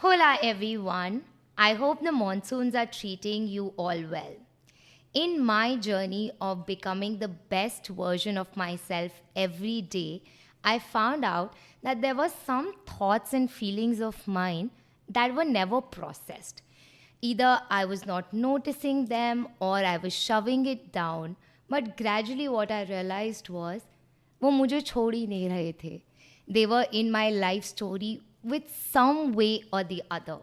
Hola everyone. I hope the monsoons are treating you all well. In my journey of becoming the best version of myself every day, I found out that there were some thoughts and feelings of mine that were never processed. Either I was not noticing them or I was shoving it down, but gradually what I realized was वो मुझे छोड़ ही नहीं रहे थे. They were in my life story with some way or the other.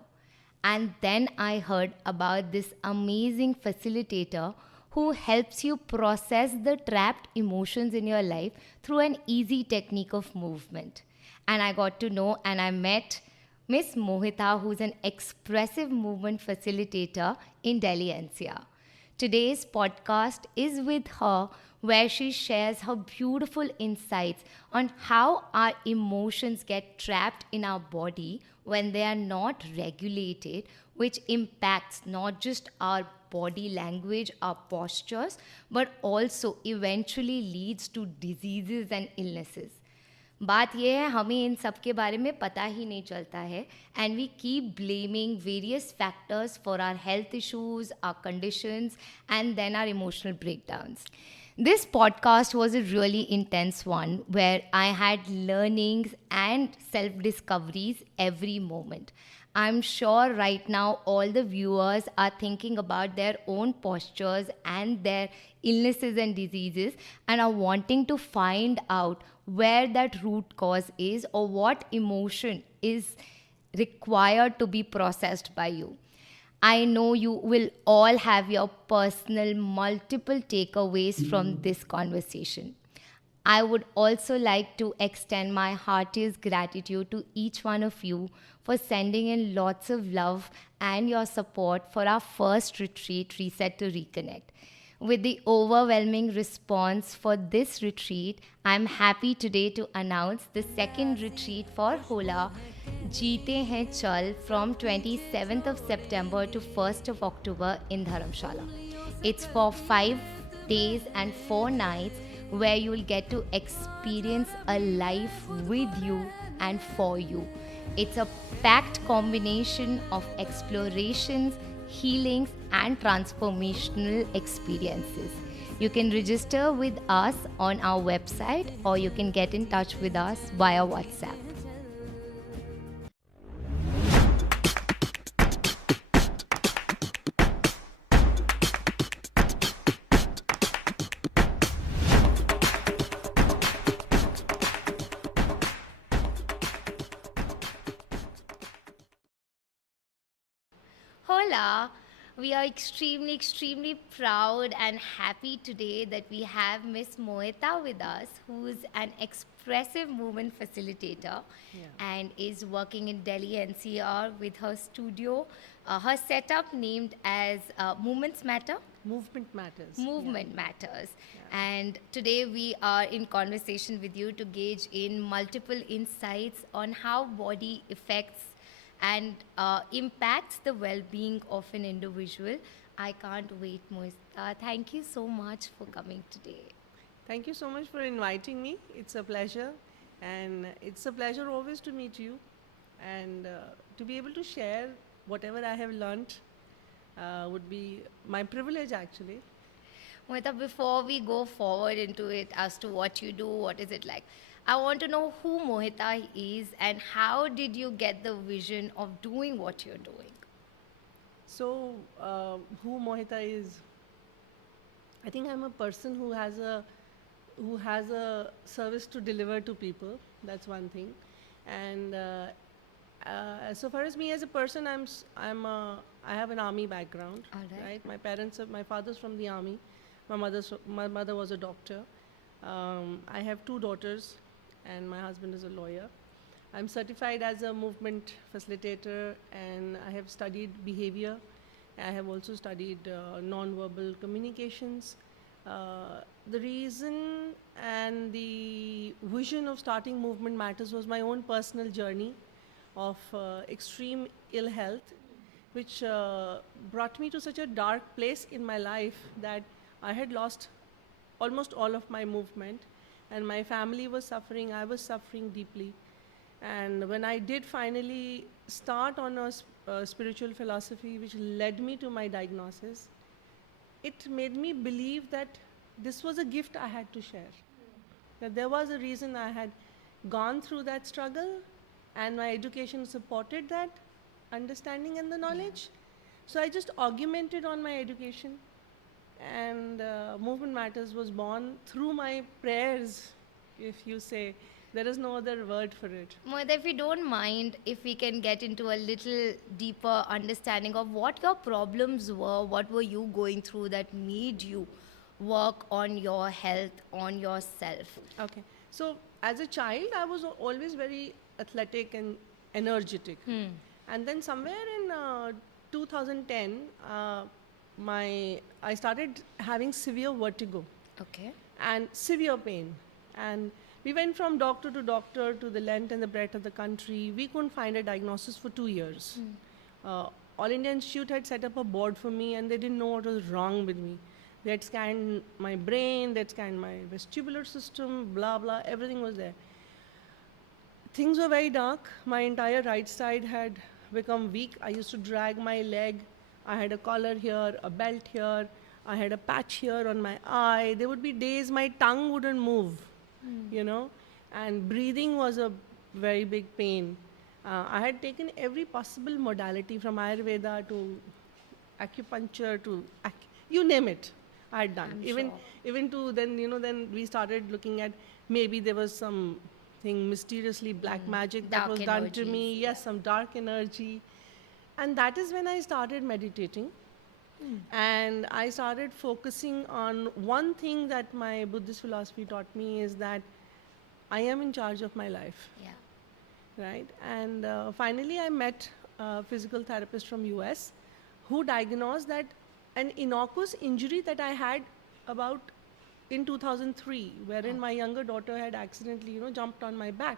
And then I heard about this amazing facilitator who helps you process the trapped emotions in your life through an easy technique of movement. And I got to know and I met Ms Mohita, who's an expressive movement facilitator in Delhi NCR. Today's podcast is with her, where she shares her beautiful insights on how our emotions get trapped in our body when they are not regulated, which impacts not just our body language, our postures, but also eventually leads to diseases and illnesses. बात यह है हमें इन सब के बारे में पता ही नहीं चलता है and we keep blaming various factors for our health issues our conditions and then our emotional breakdowns. This podcast was a really intense one where I had learnings and self discoveries every moment. I'm sure right now all the viewers are thinking about their own postures and their illnesses and diseases and are wanting to find out where that root cause is or what emotion is required to be processed by you. I know you will all have your personal multiple takeaways from this conversation. I would also like to extend my heartiest gratitude to each one of you for sending in lots of love and your support for our first retreat, Reset to Reconnect. With the overwhelming response for this retreat, I'm happy today to announce the second retreat for Hola, Jeete Hain Chal, from 27th of September to 1st of October in Dharamshala. It's for 5 days and 4 nights where you will get to experience a life with you and for you. It's a packed combination of explorations, healings, and transformational experiences. You can register with us on our website or you can get in touch with us via WhatsApp. Hola! We are extremely proud and happy today that we have Ms. Mohita with us, who's an expressive movement facilitator and is working in Delhi NCR with her studio, her setup named as Movements Matter. Movement matters. Movement matters. And today we are in conversation with you to gauge in multiple insights on how body affects and impacts the well-being of an individual. I can't wait, Mohita. Thank you so much for coming today. Thank you so much for inviting me. It's a pleasure. And it's a pleasure always to meet you and to be able to share whatever I have learnt would be my privilege actually. Mohita, before we go forward into it as to what you do, what is it like, I want to know who Mohita is and how did you get the vision of doing what you're doing? So, who Mohita is? I think I'm a person who has a service to deliver to people. That's one thing. And so far as me as a person, I have an army background. All right. Right. My father's from the army. My mother was a doctor. I have 2 daughters, and my husband is a lawyer. I'm certified as a movement facilitator, and I have studied behavior. I have also studied non-verbal communications. The reason and the vision of starting Movement Matters was my own personal journey of extreme ill health, which brought me to such a dark place in my life that I had lost almost all of my movement, and my family was suffering. I was suffering deeply. And when I did finally start on a spiritual philosophy which led me to my diagnosis, it made me believe that this was a gift I had to share. That there was a reason I had gone through that struggle, and my education supported that understanding and the knowledge. So I just augmented on my education, and Movement Matters was born through my prayers, if you say. There is no other word for it. Mohita, if you don't mind, if we can get into a little deeper understanding of what your problems were, what were you going through that made you work on your health, on yourself? Okay. So as a child, I was always very athletic and energetic. And then somewhere in 2010, I started having severe vertigo Okay. and severe pain. And we went from doctor to the length and the breadth of the country. We couldn't find a diagnosis for 2 years. All India Institute had set up a board for me, and they didn't know what was wrong with me. They had scanned my brain, they had scanned my vestibular system, blah, blah, everything was there. Things were very dark. My entire right side had become weak. I used to drag my leg. I had a collar here, a belt here. I had a patch here on my eye. There would be days my tongue wouldn't move, you know, and breathing was a very big pain. I had taken every possible modality from Ayurveda to acupuncture to you name it. I had done. Even to then, you know, then we started looking at maybe there was something mysteriously black magic that Dark was done to me. energies, Yes, some dark energy. And that is when I started meditating. And I started focusing on one thing that my Buddhist philosophy taught me is that I am in charge of my life, Yeah. right? And finally, I met a physical therapist from US who diagnosed that an innocuous injury that I had about in 2003, wherein my younger daughter had accidentally, you know, jumped on my back.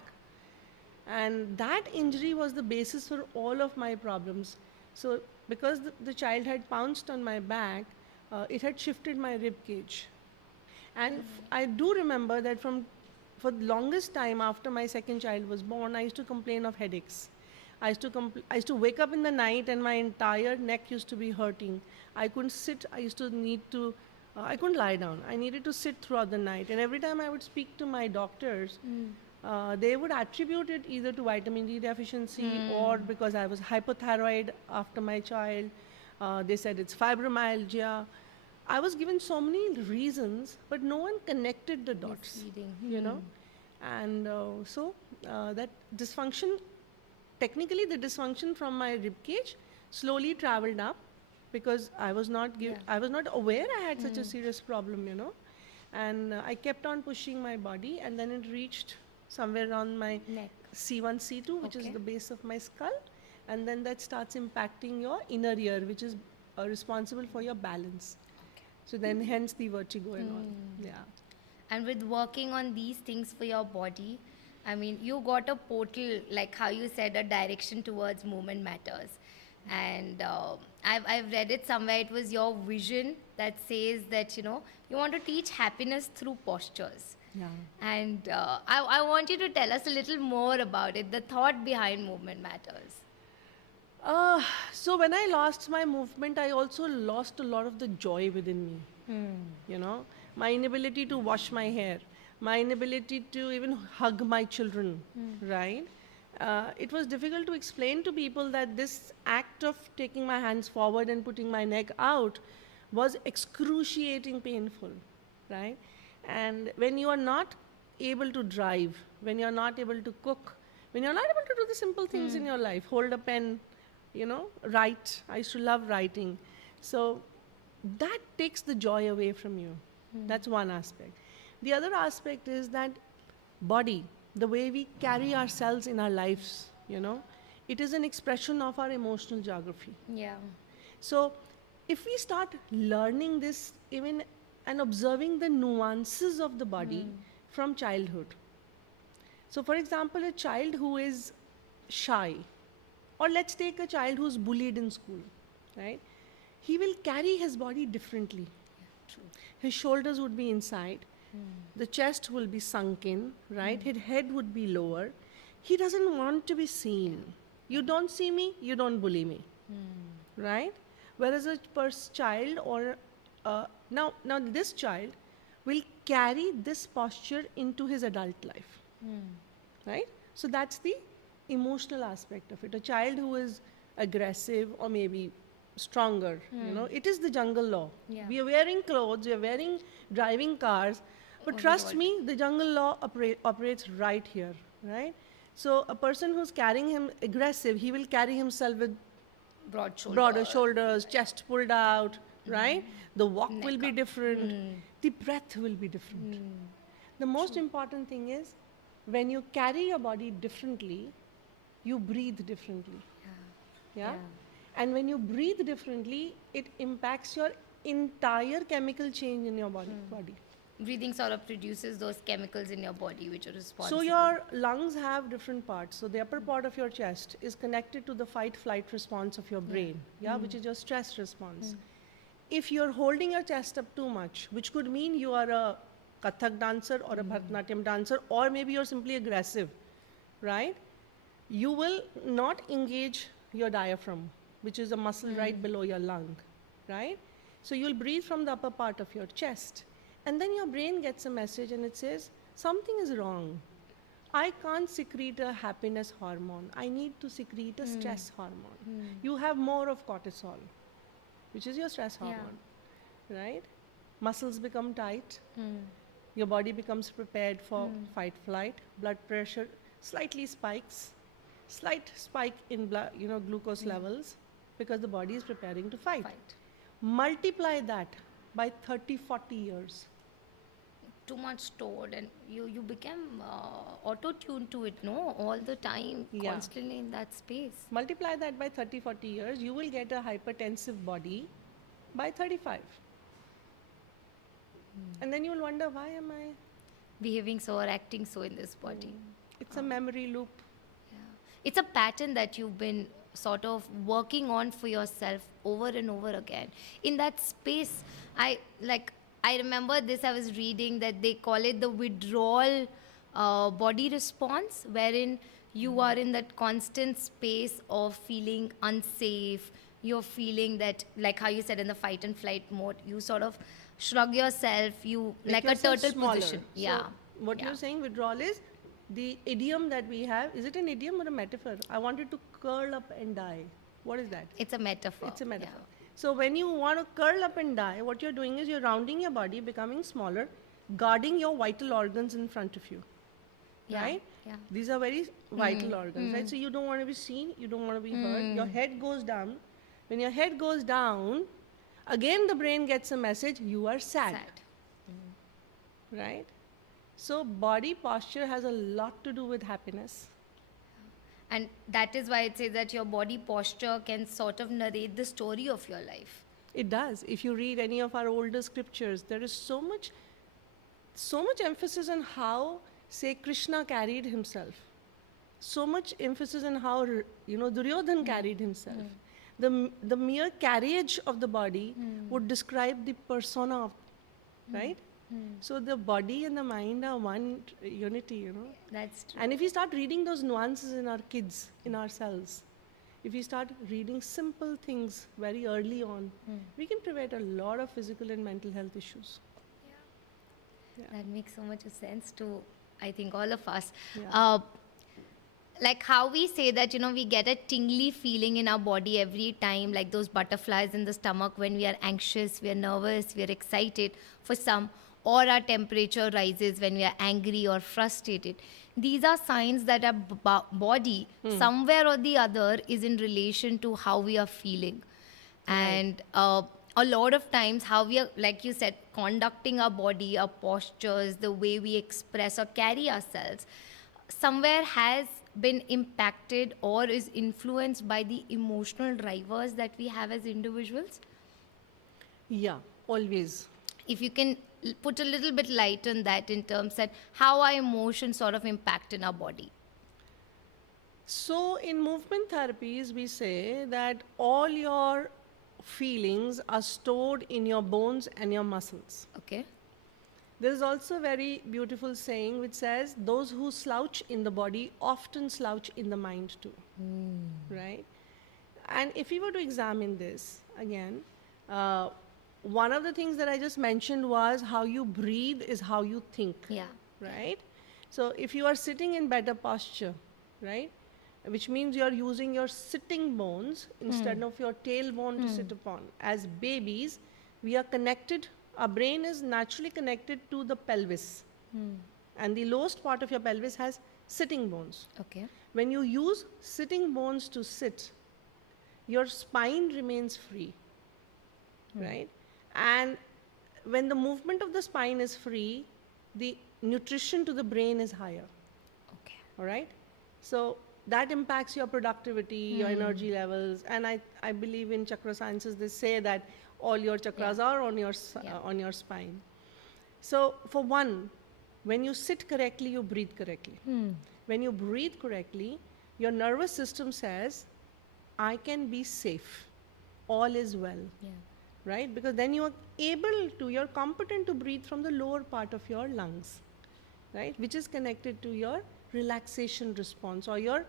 And that injury was the basis for all of my problems. So because the child had pounced on my back, it had shifted my rib cage. And I do remember that for the longest time after my second child was born, I used to complain of headaches. I used to wake up in the night and my entire neck used to be hurting. I couldn't sit. I couldn't lie down. I needed to sit throughout the night. And every time I would speak to my doctors, they would attribute it either to vitamin D deficiency or because I was hypothyroid after my child. They said it's fibromyalgia. I was given so many reasons, but no one connected the dots, Misleading. you know. And that dysfunction, technically the dysfunction from my rib cage slowly traveled up because I was not aware I had such a serious problem, you know. And I kept on pushing my body, and then it reached somewhere around my Neck. C1, C2, which is Okay. the base of my skull. And then that starts impacting your inner ear, which is responsible for your balance. So then hence the vertigo and all. Yeah. And with working on these things for your body, I mean, you got a portal, like how you said, a direction towards movement matters. And I've read it somewhere, it was your vision that says that, you know, you want to teach happiness through postures. Yeah. And I want you to tell us a little more about it, the thought behind movement matters. So when I lost my movement, I also lost a lot of the joy within me. You know, my inability to wash my hair, my inability to even hug my children, right? It was difficult to explain to people that this act of taking my hands forward and putting my neck out was excruciating painful, right? And when you are not able to drive, when you're not able to cook, when you're not able to do the simple things in your life, hold a pen, you know, write. I used to love writing. So that takes the joy away from you. That's one aspect. The other aspect is that body, the way we carry ourselves in our lives, you know, it is an expression of our emotional geography. Yeah. So if we start learning this even and observing the nuances of the body from childhood. So for example, a child who is shy, or let's take a child who's bullied in school, right? He will carry his body differently. True. His shoulders would be inside, the chest will be sunk in, right? His head would be lower. He doesn't want to be seen. You don't see me, you don't bully me, right? Whereas a child or now this child will carry this posture into his adult life, right? So that's the emotional aspect of it. A child who is aggressive or maybe stronger, it is the jungle law. Yeah. We are wearing clothes, we are wearing driving cars, but Oh my trust God. me, the jungle law operates right here, right? So a person who's carrying him aggressive, he will carry himself with Broad shoulder. broader shoulders, chest pulled out, right? The walk Neck will be up. different, the breath will be different. The most important thing is when you carry your body differently, you breathe differently. Yeah? And when you breathe differently, it impacts your entire chemical change in your body. Breathing sort of produces those chemicals in your body which are responsible. So your lungs have different parts. So the upper part of your chest is connected to the fight-flight response of your brain, which is your stress response. If you're holding your chest up too much, which could mean you are a Kathak dancer or a Bharatanatyam dancer, or maybe you're simply aggressive, right? You will not engage your diaphragm, which is a muscle right below your lung, right? So you'll breathe from the upper part of your chest. And then your brain gets a message and it says, something is wrong. I can't secrete a happiness hormone. I need to secrete a stress hormone. You have more of cortisol, which is your stress hormone, right? Muscles become tight. Your body becomes prepared for fight flight. Blood pressure slightly spikes. Slight spike in blood, glucose levels, because the body is preparing to fight. Multiply that by 30, 40 years. Too much stored, and you become auto-tuned to it, no? All the time, constantly in that space. Multiply that by 30, 40 years, you will get a hypertensive body by 35. And then you will wonder, why am I Behaving so or acting so in this body. It's a memory loop. Yeah. It's a pattern that you've been sort of working on for yourself over and over again. In that space, I remember this, I was reading that they call it the withdrawal body response, wherein you are in that constant space of feeling unsafe. You're feeling that, like how you said, in the fight and flight mode, you sort of shrug yourself, you Make like a yourself turtle smaller. position. So what you're saying, withdrawal, is the idiom that we have. Is it an idiom or a metaphor? I wanted to curl up and die. What is that? It's a metaphor. It's a metaphor. So when you want to curl up and die, what you're doing is you're rounding your body, becoming smaller, guarding your vital organs in front of you. Right? Yeah. These are very vital organs, right? So you don't want to be seen, you don't want to be heard. Your head goes down. When your head goes down, again the brain gets a message, you are sad. Right? So body posture has a lot to do with happiness. And that is why it says that your body posture can sort of narrate the story of your life. It does. If you read any of our older scriptures, there is so much emphasis on how, say, Krishna carried himself. So much emphasis on how, Duryodhan carried himself. The mere carriage of the body would describe the persona of, right? So the body and the mind are one unity, That's true. And if we start reading those nuances in our kids, in ourselves, if we start reading simple things very early on, we can prevent a lot of physical and mental health issues. That makes so much sense to, I think, all of us. Yeah. Like how we say that, we get a tingly feeling in our body every time, like those butterflies in the stomach when we are anxious, we are nervous, we are excited for some, or our temperature rises when we are angry or frustrated. These are signs that our body, somewhere or the other, is in relation to how we are feeling. And a lot of times how we are, like you said, conducting our body, our postures, the way we express or carry ourselves, somewhere has been impacted or is influenced by the emotional drivers that we have as individuals. Yeah, always. If you can put a little bit light on that in terms that how our emotions sort of impact in our body. So in movement therapies, we say that all your feelings are stored in your bones and your muscles. Okay. There is also a very beautiful saying which says, those who slouch in the body often slouch in the mind too, right? And if we were to examine this again, one of the things that I just mentioned was how you breathe is how you think, Yeah. right? So if you are sitting in better posture, right, which means you're using your sitting bones instead of your tailbone to sit upon. As babies, we are connected, our brain is naturally connected to the pelvis. And the lowest part of your pelvis has sitting bones. Okay. When you use sitting bones to sit, your spine remains free, right? And when the movement of the spine is free, the nutrition to the brain is higher, Okay. all right? So that impacts your productivity, your energy levels, and I believe in chakra sciences, they say that all your chakras are on your, on your spine. So for one, when you sit correctly, you breathe correctly. When you breathe correctly, your nervous system says, I can be safe, all is well, Yeah. right? Because then you are able to, you're competent to breathe from the lower part of your lungs, right? Which is connected to your relaxation response or your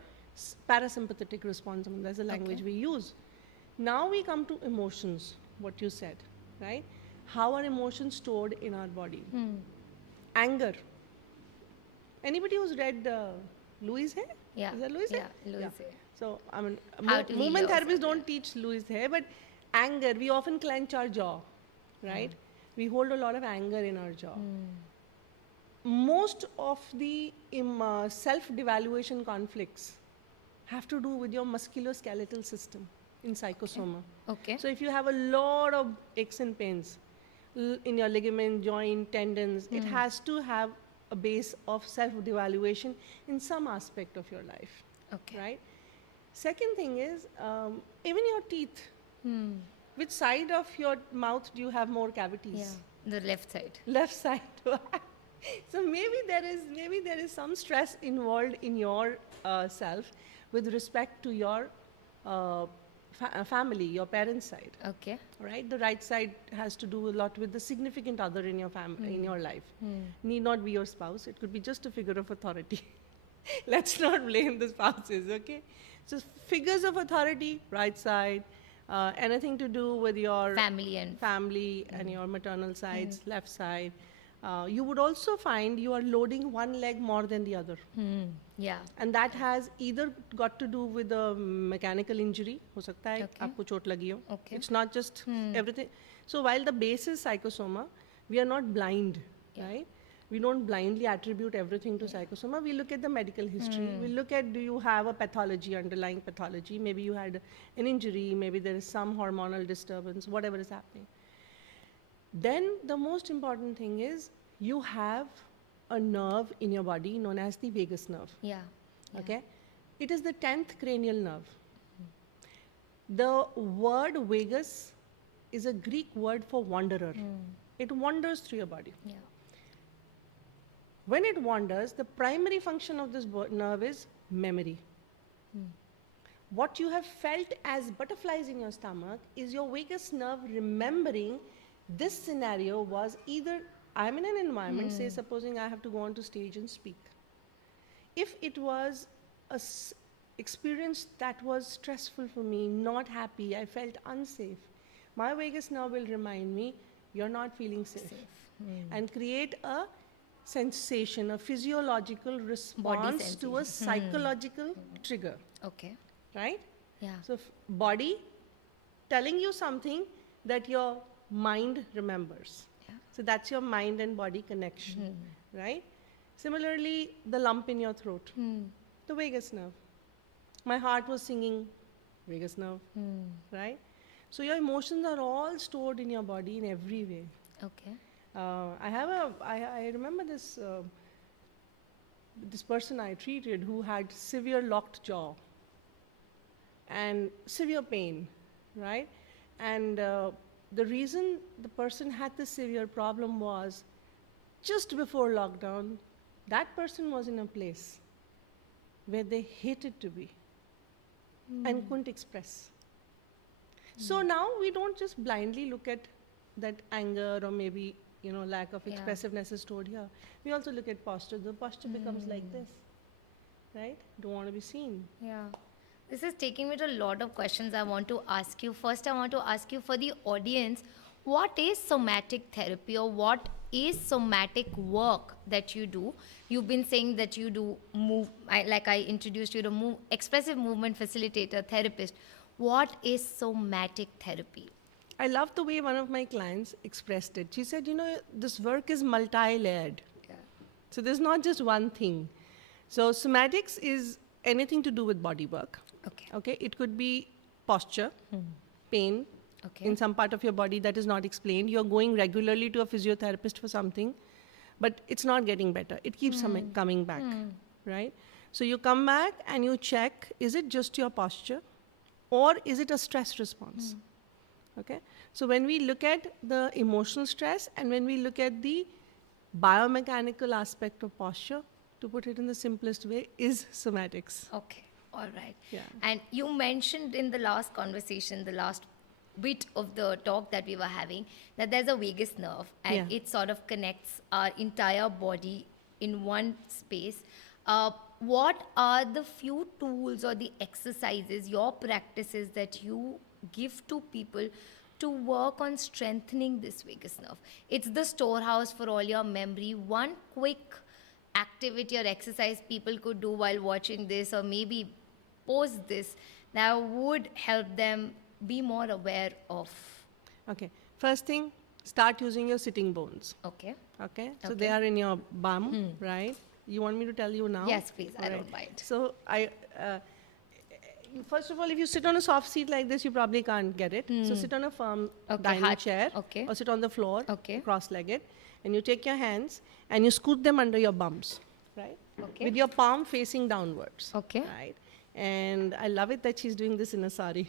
parasympathetic response. I mean, that's the language we use. Now we come to emotions, what you said, right? How are emotions stored in our body? Anger. Anybody who's read Louis Hay? Yeah. Is that Louis Hay? Yeah, Louis Hay. So, I mean, How to heal movement yourself, therapists don't teach Louis Hay, but anger, we often clench our jaw, right? We hold a lot of anger in our jaw. Most of the self-devaluation conflicts have to do with your musculoskeletal system in psychosoma. Okay. So if you have a lot of aches and pains in your ligament, joint, tendons, it has to have a base of self-devaluation in some aspect of your life, Okay. right? Second thing is, even your teeth. Which side of your mouth do you have more cavities? Yeah. The left side. Left side. So maybe there is some stress involved in your self with respect to your family, your parents' side. Okay. Right? The right side has to do a lot with the significant other in your family, in your life. Need not be your spouse. It could be just a figure of authority. Let's not blame the spouses, okay? So figures of authority, right side. Anything to do with your Family and your maternal sides, left side. You would also find you are loading one leg more than the other. Yeah. And that has either got to do with a mechanical injury, हो सकता है आपको चोट लगी हो. Okay. It's not just everything. So while the base is psychosoma, we are not blind, right? We don't blindly attribute everything to psychosoma. We look at the medical history. We look at, do you have a pathology, underlying pathology? Maybe you had an injury, maybe there is some hormonal disturbance, whatever is happening. Then the most important thing is you have a nerve in your body known as the vagus nerve. Yeah. Okay? It is the 10th cranial nerve. The word vagus is a Greek word for wanderer. It wanders through your body. Yeah. When it wanders, the primary function of this nerve is memory. What you have felt as butterflies in your stomach is your vagus nerve remembering this scenario was either I'm in an environment, say supposing I have to go on to stage and speak. If it was a experience that was stressful for me, not happy, I felt unsafe, my vagus nerve will remind me you're not feeling safe. And create a sensation, a physiological response to a psychological trigger, Okay. right? Yeah. So body telling you something that your mind remembers. Yeah. So that's your mind and body connection, right? Similarly, the lump in your throat, the vagus nerve. My heart was singing, vagus nerve, right? So your emotions are all stored in your body in every way. Okay. I remember this person I treated who had severe locked jaw and severe pain, right? And the reason the person had this severe problem was just before lockdown, that person was in a place where they hated to be and couldn't express. So now we don't just blindly look at that anger or maybe lack of expressiveness is stored here. We also look at posture. The posture becomes like this, right? Don't want to be seen. Yeah. This is taking me to a lot of questions I want to ask you. First, I want to ask you, for the audience, what is somatic therapy, or what is somatic work that you do? You've been saying that you do like I introduced you to expressive movement facilitator, therapist. What is somatic therapy? I love the way one of my clients expressed it. She said, this work is multi-layered. Yeah. So there's not just one thing. So somatics is anything to do with body work. Okay. It could be posture, pain, in some part of your body that is not explained. You're going regularly to a physiotherapist for something, but it's not getting better. It keeps coming back, right? So you come back and you check, is it just your posture, or is it a stress response? Okay. So when we look at the emotional stress and when we look at the biomechanical aspect of posture, to put it in the simplest way, is somatics. Okay. All right. Yeah. And you mentioned in the last conversation, the last bit of the talk that we were having, that there's a vagus nerve and it sort of connects our entire body in one space. What are the few tools or the exercises, your practices that you give to people to work on strengthening this vagus nerve? It's the storehouse for all your memory. One quick activity or exercise people could do while watching this, or maybe post this, that would help them be more aware of. Okay. First thing, start using your sitting bones. Okay. So they are in your bum, right? You want me to tell you now? Yes, please. All I right. don't mind. So first of all, if you sit on a soft seat like this, you probably can't get it. So sit on a firm dining chair, or sit on the floor, cross-legged, and you take your hands and you scoot them under your bums, right? With your palm facing downwards. Right? And I love it that she's doing this in a sari.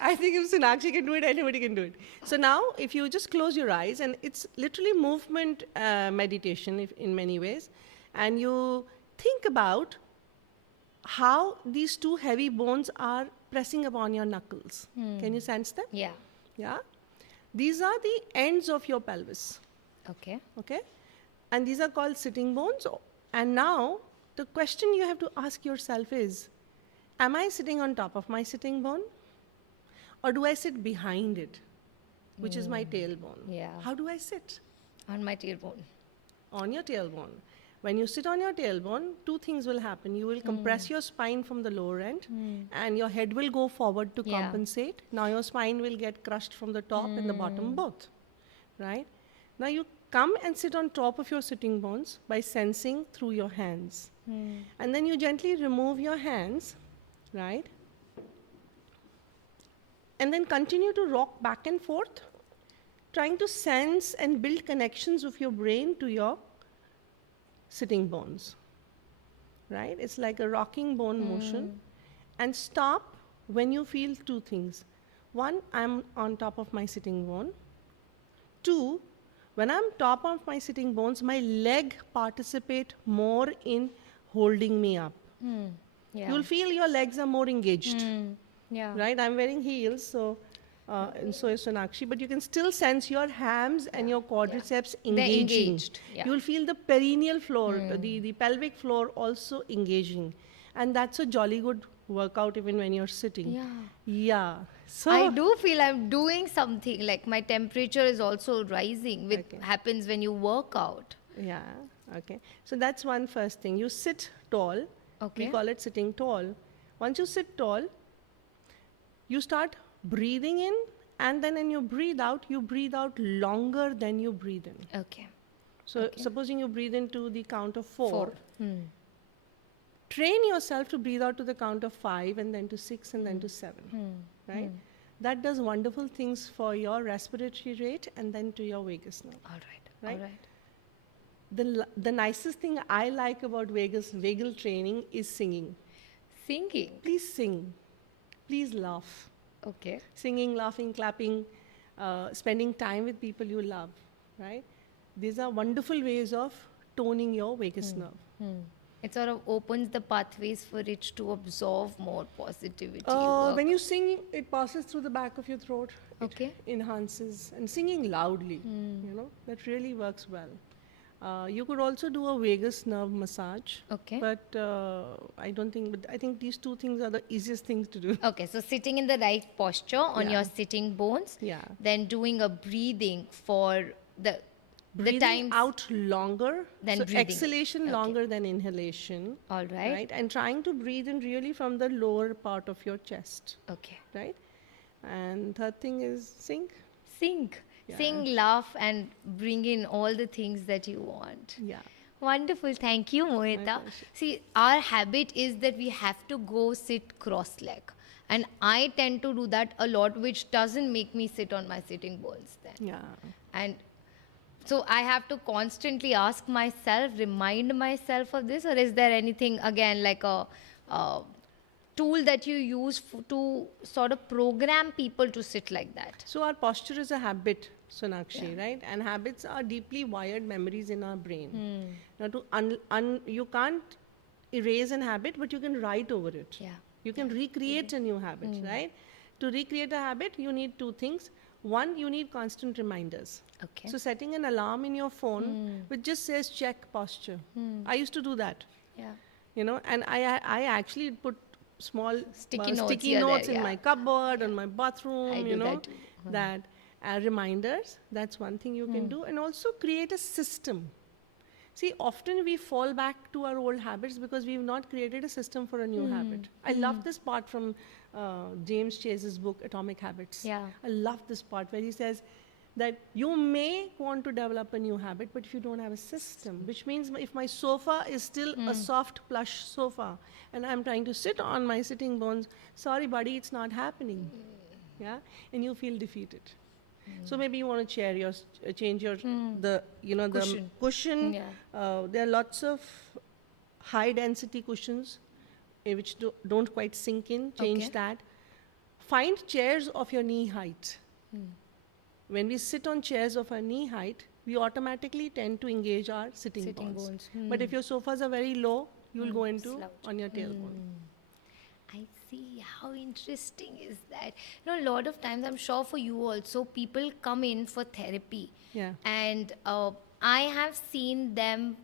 I think if Sonakshi can do it, anybody can do it. So now, if you just close your eyes, and it's literally movement meditation in many ways, and you think about how these two heavy bones are pressing upon your knuckles. Can you sense them? Yeah. Yeah? These are the ends of your pelvis. Okay. And these are called sitting bones. And now, the question you have to ask yourself is, am I sitting on top of my sitting bone? Or do I sit behind it, which is my tailbone? Yeah. How do I sit? On my tailbone. On your tailbone. When you sit on your tailbone, two things will happen. You will compress your spine from the lower end, and your head will go forward to compensate. Now your spine will get crushed from the top and the bottom both, right? Now you come and sit on top of your sitting bones by sensing through your hands. And then you gently remove your hands, right? And then continue to rock back and forth, trying to sense and build connections of your brain to your sitting bones, right? It's like a rocking bone motion. And stop when you feel two things. One, I'm on top of my sitting bone. Two, when I'm top of my sitting bones, my leg participate more in holding me up. You'll feel your legs are more engaged, right? I'm wearing heels, so and so is Sonakshi, but you can still sense your hams and your quadriceps engaging. Engaged. You'll feel the perineal floor, the pelvic floor also engaging. And that's a jolly good workout even when you're sitting. Yeah. So I do feel I'm doing something, like my temperature is also rising, which happens when you work out. Yeah, okay. So that's one first thing. You sit tall. We call it sitting tall. Once you sit tall, you start breathing in, and then when you breathe out longer than you breathe in. So supposing you breathe into the count of 4. Train yourself to breathe out to the count of 5, and then to 6, and then to 7, right? That does wonderful things for your respiratory rate and then to your vagus nerve. All right. The nicest thing I like about vagal training is singing. Singing? Please sing. Please laugh. Okay. Singing, laughing, clapping, spending time with people you love, right? These are wonderful ways of toning your vagus nerve. It sort of opens the pathways for it to absorb more positivity. When you sing, it passes through the back of your throat. Okay. It enhances. And singing loudly, that really works well. You could also do a vagus nerve massage. Okay. But I don't think, but I think these two things are the easiest things to do. Okay, so sitting in the right posture on your sitting bones, Yeah. then doing a breathing for the Breathing times out longer. Than so breathing. Exhalation Okay. longer than inhalation. All right. And trying to breathe in really from the lower part of your chest. Okay. Right? And third thing is sing. Sing. Yeah. Sing, laugh, and bring in all the things that you want. Yeah. Wonderful. Thank you, Mohita. pleasure. See, our habit is that we have to go sit cross-leg. And I tend to do that a lot, which doesn't make me sit on my sitting bones then. Yeah. And so I have to constantly ask myself, remind myself of this, or is there anything, again, like a tool that you use to sort of program people to sit like that? So our posture is a habit, Sonakshi, right? And habits are deeply wired memories in our brain. Now, you can't erase an habit, but you can write over it. Yeah. You can recreate a new habit, right? To recreate a habit, you need two things. One, you need constant reminders. Okay. So setting an alarm in your phone which just says check posture. I used to do that, Yeah. and I actually put small Sticky notes sticky here, notes there, in yeah. my cupboard, on my bathroom, I do that too. that reminders, that's one thing you can do. And also create a system. See, often we fall back to our old habits because we've not created a system for a new habit. I love this part from James Chase's book, Atomic Habits. Yeah. I love this part where he says that you may want to develop a new habit, but if you don't have a system, which means if my sofa is still a soft, plush sofa, and I'm trying to sit on my sitting bones, sorry, buddy, it's not happening. Yeah, and you feel defeated. So maybe you want to change your the cushion. Yeah. There are lots of high density cushions which don't quite sink in. Change Okay. that. Find chairs of your knee height. When we sit on chairs of our knee height, we automatically tend to engage our sitting bones. But if your sofas are very low, you'll go into Slouch. on your tailbone. I see. How interesting is that? A lot of times, I'm sure for you also, people come in for therapy. Yeah. And I have seen them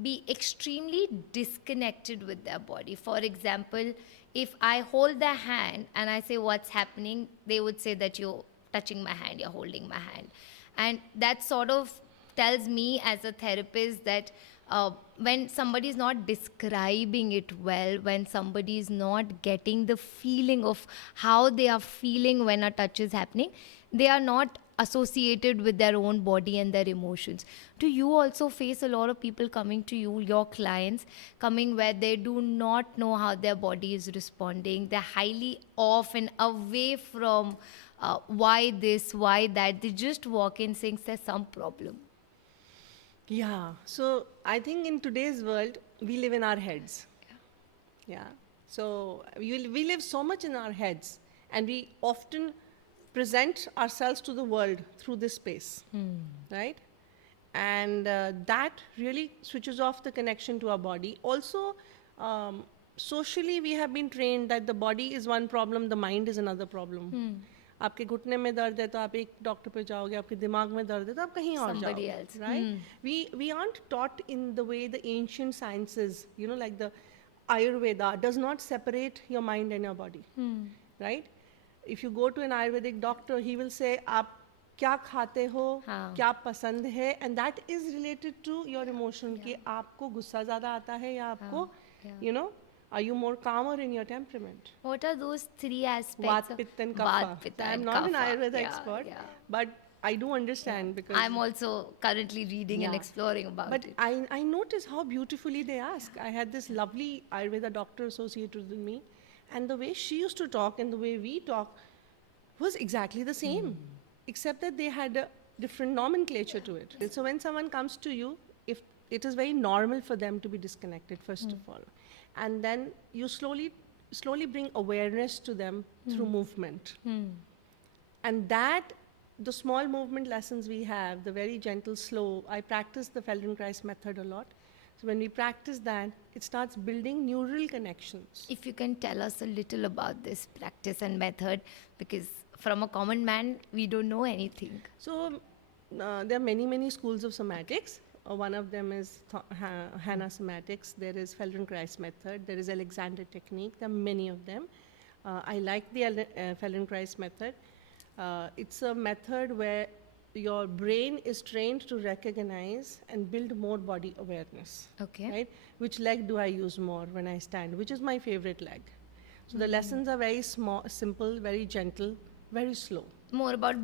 be extremely disconnected with their body. For example, if I hold their hand and I say, what's happening? They would say that you're touching my hand, you're holding my hand. And that sort of tells me as a therapist that when somebody is not describing it well, when somebody is not getting the feeling of how they are feeling when a touch is happening, they are not associated with their own body and their emotions. Do you also face a lot of people coming to you, your clients, coming where they do not know how their body is responding? They're highly off and away from why this, why that. They just walk in saying there's some problem. Yeah. So I think in today's world, we live in our heads. Yeah. So we live so much in our heads, and we often present ourselves to the world through this space, right? And that really switches off the connection to our body. Also, socially, we have been trained that the body is one problem, the mind is another problem. आपके घुटने में दर्द है तो आप एक doctor पे जाओगे, आपके दिमाग में दर्द है तो आप कहीं और Somebody जाओगे, else. right? We aren't taught in the way the ancient sciences, like the Ayurveda does not separate your mind and your body, right? If you go to an Ayurvedic doctor, he will say आप क्या खाते हो, क्या पसंद है, and that is related to your emotion कि आपको गुस्सा ज़्यादा आता है या आपको, are you more calmer in your temperament? What are those three aspects? Vata, Pitta and Kapha. I'm not an Ayurveda expert, but I do understand because I'm also currently reading and exploring about but it. I notice how beautifully they ask. I had this lovely Ayurveda doctor associated with me, and the way she used to talk and the way we talk was exactly the same, except that they had a different nomenclature to it. So when someone comes to you, if it is very normal for them to be disconnected, first of all, and then you slowly bring awareness to them through movement. And that, the small movement lessons we have, the very gentle, slow, I practice the Feldenkrais method a lot. So when we practice that, it starts building neural connections. If you can tell us a little about this practice and method, because from a common man, we don't know anything. So there are many, many schools of somatics. One of them is Hannah Somatics. There is Feldenkrais method. There is Alexander technique. There are many of them. I like the Feldenkrais method. It's a method where your brain is trained to recognize and build more body awareness. Okay. Right? Which leg do I use more when I stand? Which is my favorite leg? So the lessons are very small, simple, very gentle, very slow. More about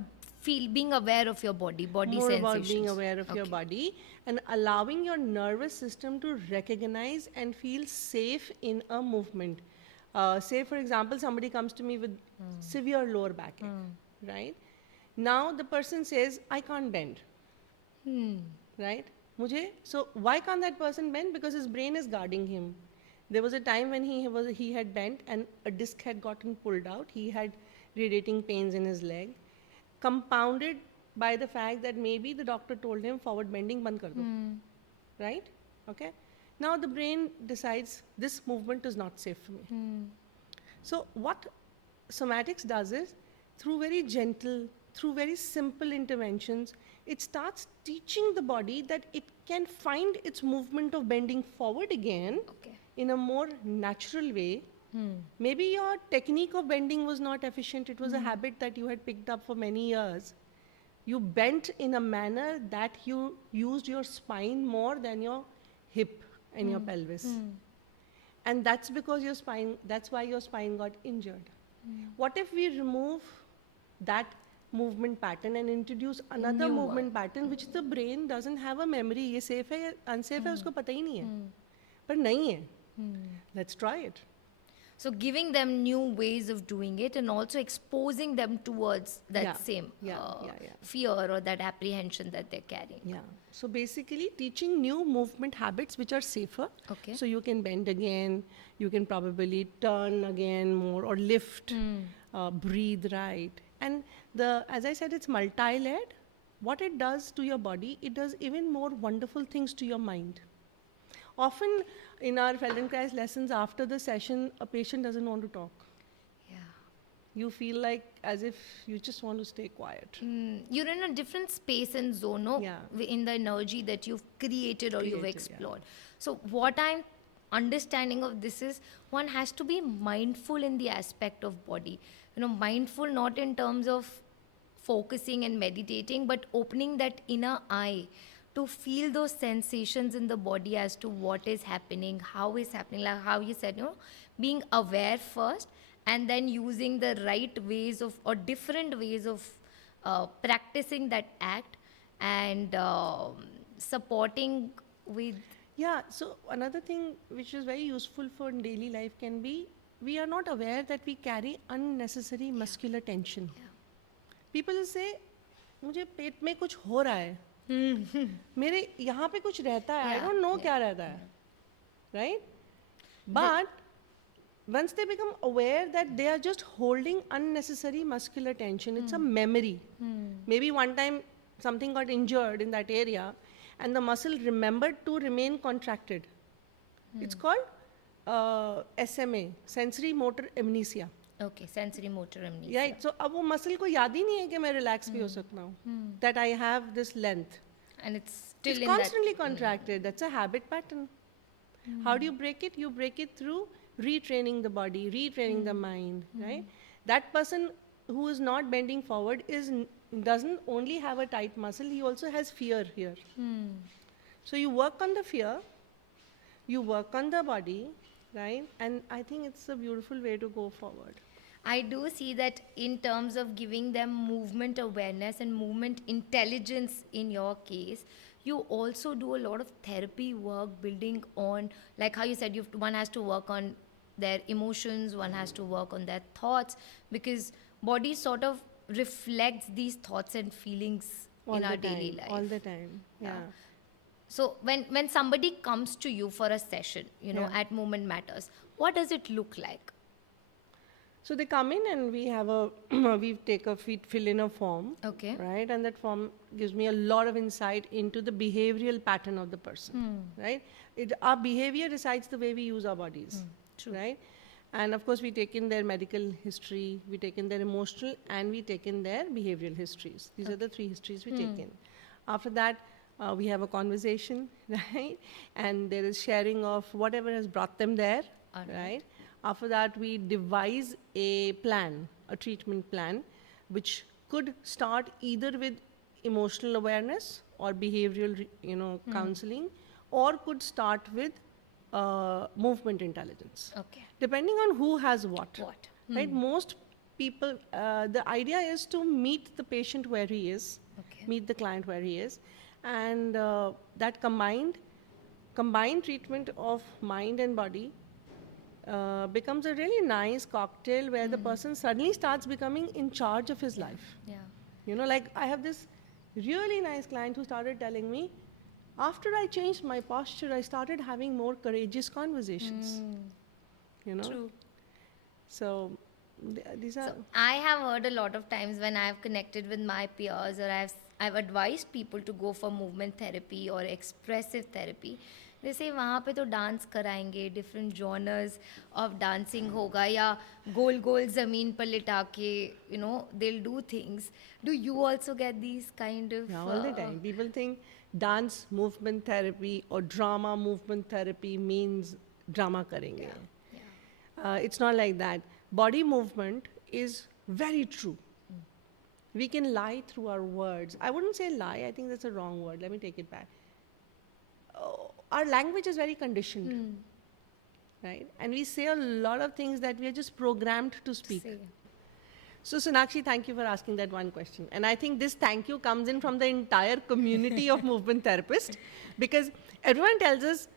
being aware of your body More sensations. about being aware of your body and allowing your nervous system to recognize and feel safe in a movement. Say, for example, somebody comes to me with severe lower backache, right? Now the person says, I can't bend, right? So why can't that person bend? Because his brain is guarding him. There was a time when he had bent and a disc had gotten pulled out. He had radiating pains in his leg, compounded by the fact that maybe the doctor told him forward bending band kar do, right? Okay. Now the brain decides this movement is not safe for me. So what somatics does is, through very gentle, through very simple interventions, it starts teaching the body that it can find its movement of bending forward again in a more natural way. Maybe your technique of bending was not efficient. It was a habit that you had picked up for many years. You bent in a manner that you used your spine more than your hip and your pelvis. And that's because that's why your spine got injured. What if we remove that movement pattern and introduce another movement pattern which the brain doesn't have a memory, ये safe है या unsafe है उसको पता ही नहीं है, पर नहीं है. Let's try it. So giving them new ways of doing it and also exposing them towards that same fear or that apprehension that they're carrying. Yeah. So basically teaching new movement habits which are safer. Okay. So you can bend again, you can probably turn again more or lift, breathe right. And as I said, it's multi-layered. What it does to your body, it does even more wonderful things to your mind. Often in our Feldenkrais lessons, after the session, a patient doesn't want to talk. Yeah. You feel like as if you just want to stay quiet. You're in a different space and zone, no? Yeah. In the energy that you've created or you've explored. So what I'm understanding of this is one has to be mindful in the aspect of body. Mindful not in terms of focusing and meditating, but opening that inner eye to feel those sensations in the body as to what is happening, how is happening, like how you said, being aware first and then using the right ways of or different ways of practicing that act and supporting with. Yeah, so another thing which is very useful for daily life can be, we are not aware that we carry unnecessary muscular tension. Yeah. People say, मुझे पेट में कुछ हो रहा है, मेरे यहाँ पे कुछ रहता है, I don't know क्या रहता है, right? But once they become aware that they are just holding unnecessary muscular tension, it's a memory. Maybe one time something got injured in that area and the muscle remembered to remain contracted. It's called SMA, sensory motor amnesia. Okay, sensory motor amnesia. Right, so अब वो muscle को याद ही नहीं है कि मैं relax भी हो सकता हूँ, that I have this length. And it's still It's in constantly contracted. That's a habit pattern. How do you break it? You break it through retraining the body, retraining the mind, right? That person who is not bending forward doesn't only have a tight muscle, he also has fear here. So you work on the fear, you work on the body, right? And I think it's a beautiful way to go forward. I do see that in terms of giving them movement awareness and movement intelligence in your case, you also do a lot of therapy work building on, like how you said, one has to work on their emotions, one has to work on their thoughts, because body sort of reflects these thoughts and feelings in our daily life. All the time, yeah. So when somebody comes to you for a session, at Movement Matters, what does it look like? So they come in and we have we fill in a form, Okay. right? And that form gives me a lot of insight into the behavioral pattern of the person, right? Our behavior decides the way we use our bodies, right? And of course, we take in their medical history, we take in their emotional, and we take in their behavioral histories. These are the 3 histories we take in. After that, we have a conversation, right? And there is sharing of whatever has brought them there, right? After that, we devise a plan, a treatment plan, which could start either with emotional awareness or behavioral, counseling, or could start with movement intelligence. Okay. Depending on who has what. What? Right? Most people, the idea is to meet the patient where he is, Okay. meet the client where he is, and that combined treatment of mind and body becomes a really nice cocktail where the person suddenly starts becoming in charge of his life. Yeah. Like I have this really nice client who started telling me, after I changed my posture, I started having more courageous conversations. True. So these are. So I have heard a lot of times when I have connected with my peers, or I've advised people to go for movement therapy or expressive therapy. They say वहाँ पे तो dance कराएंगे, different genres of dancing होगा, या गोल गोल ज़मीन पर लिटा के they'll do things. Do you also get these kind of? Yeah, all the time. People think dance movement therapy or drama movement therapy means drama karenge. Yeah. It's not like that. Body movement is very true. We can lie through our words. I wouldn't say lie, I think that's a wrong word. Let me take it back. Our language is very conditioned, right? And we say a lot of things that we are just programmed to speak. So Sonakshi, thank you for asking that one question. And I think this thank you comes in from the entire community of movement therapists, because everyone tells us,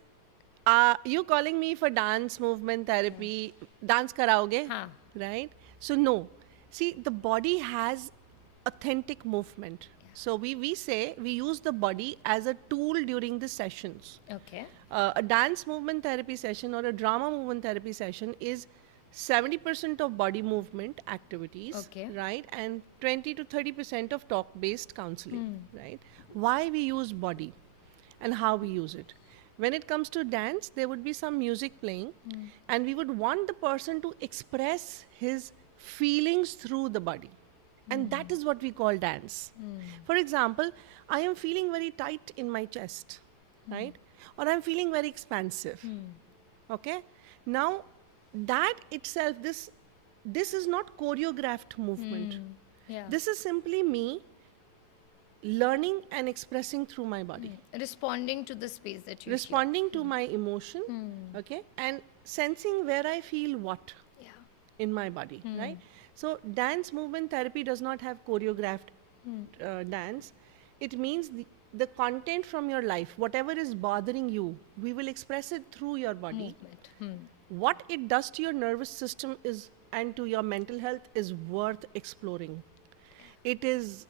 you calling me for dance movement therapy, dance karaoge, right? So no. See, the body has authentic movement. So we say we use the body as a tool during the sessions. Okay. A dance movement therapy session or a drama movement therapy session is 70% of body movement activities, right? And 20 to 30% of talk-based counseling, right? Why we use body and how we use it. When it comes to dance, there would be some music playing, and we would want the person to express his feelings through the body. And that is what we call dance. For example, I am feeling very tight in my chest, right? Or I'm feeling very expansive. Okay? Now, that itself, this is not choreographed movement. This is simply me learning and expressing through my body. Responding to the space that you Responding to my emotion, okay? And sensing where I feel what in my body, right? So dance movement therapy does not have choreographed dance. It means the content from your life, whatever is bothering you, we will express it through your body. What it does to your nervous system is, and to your mental health, is worth exploring. It is,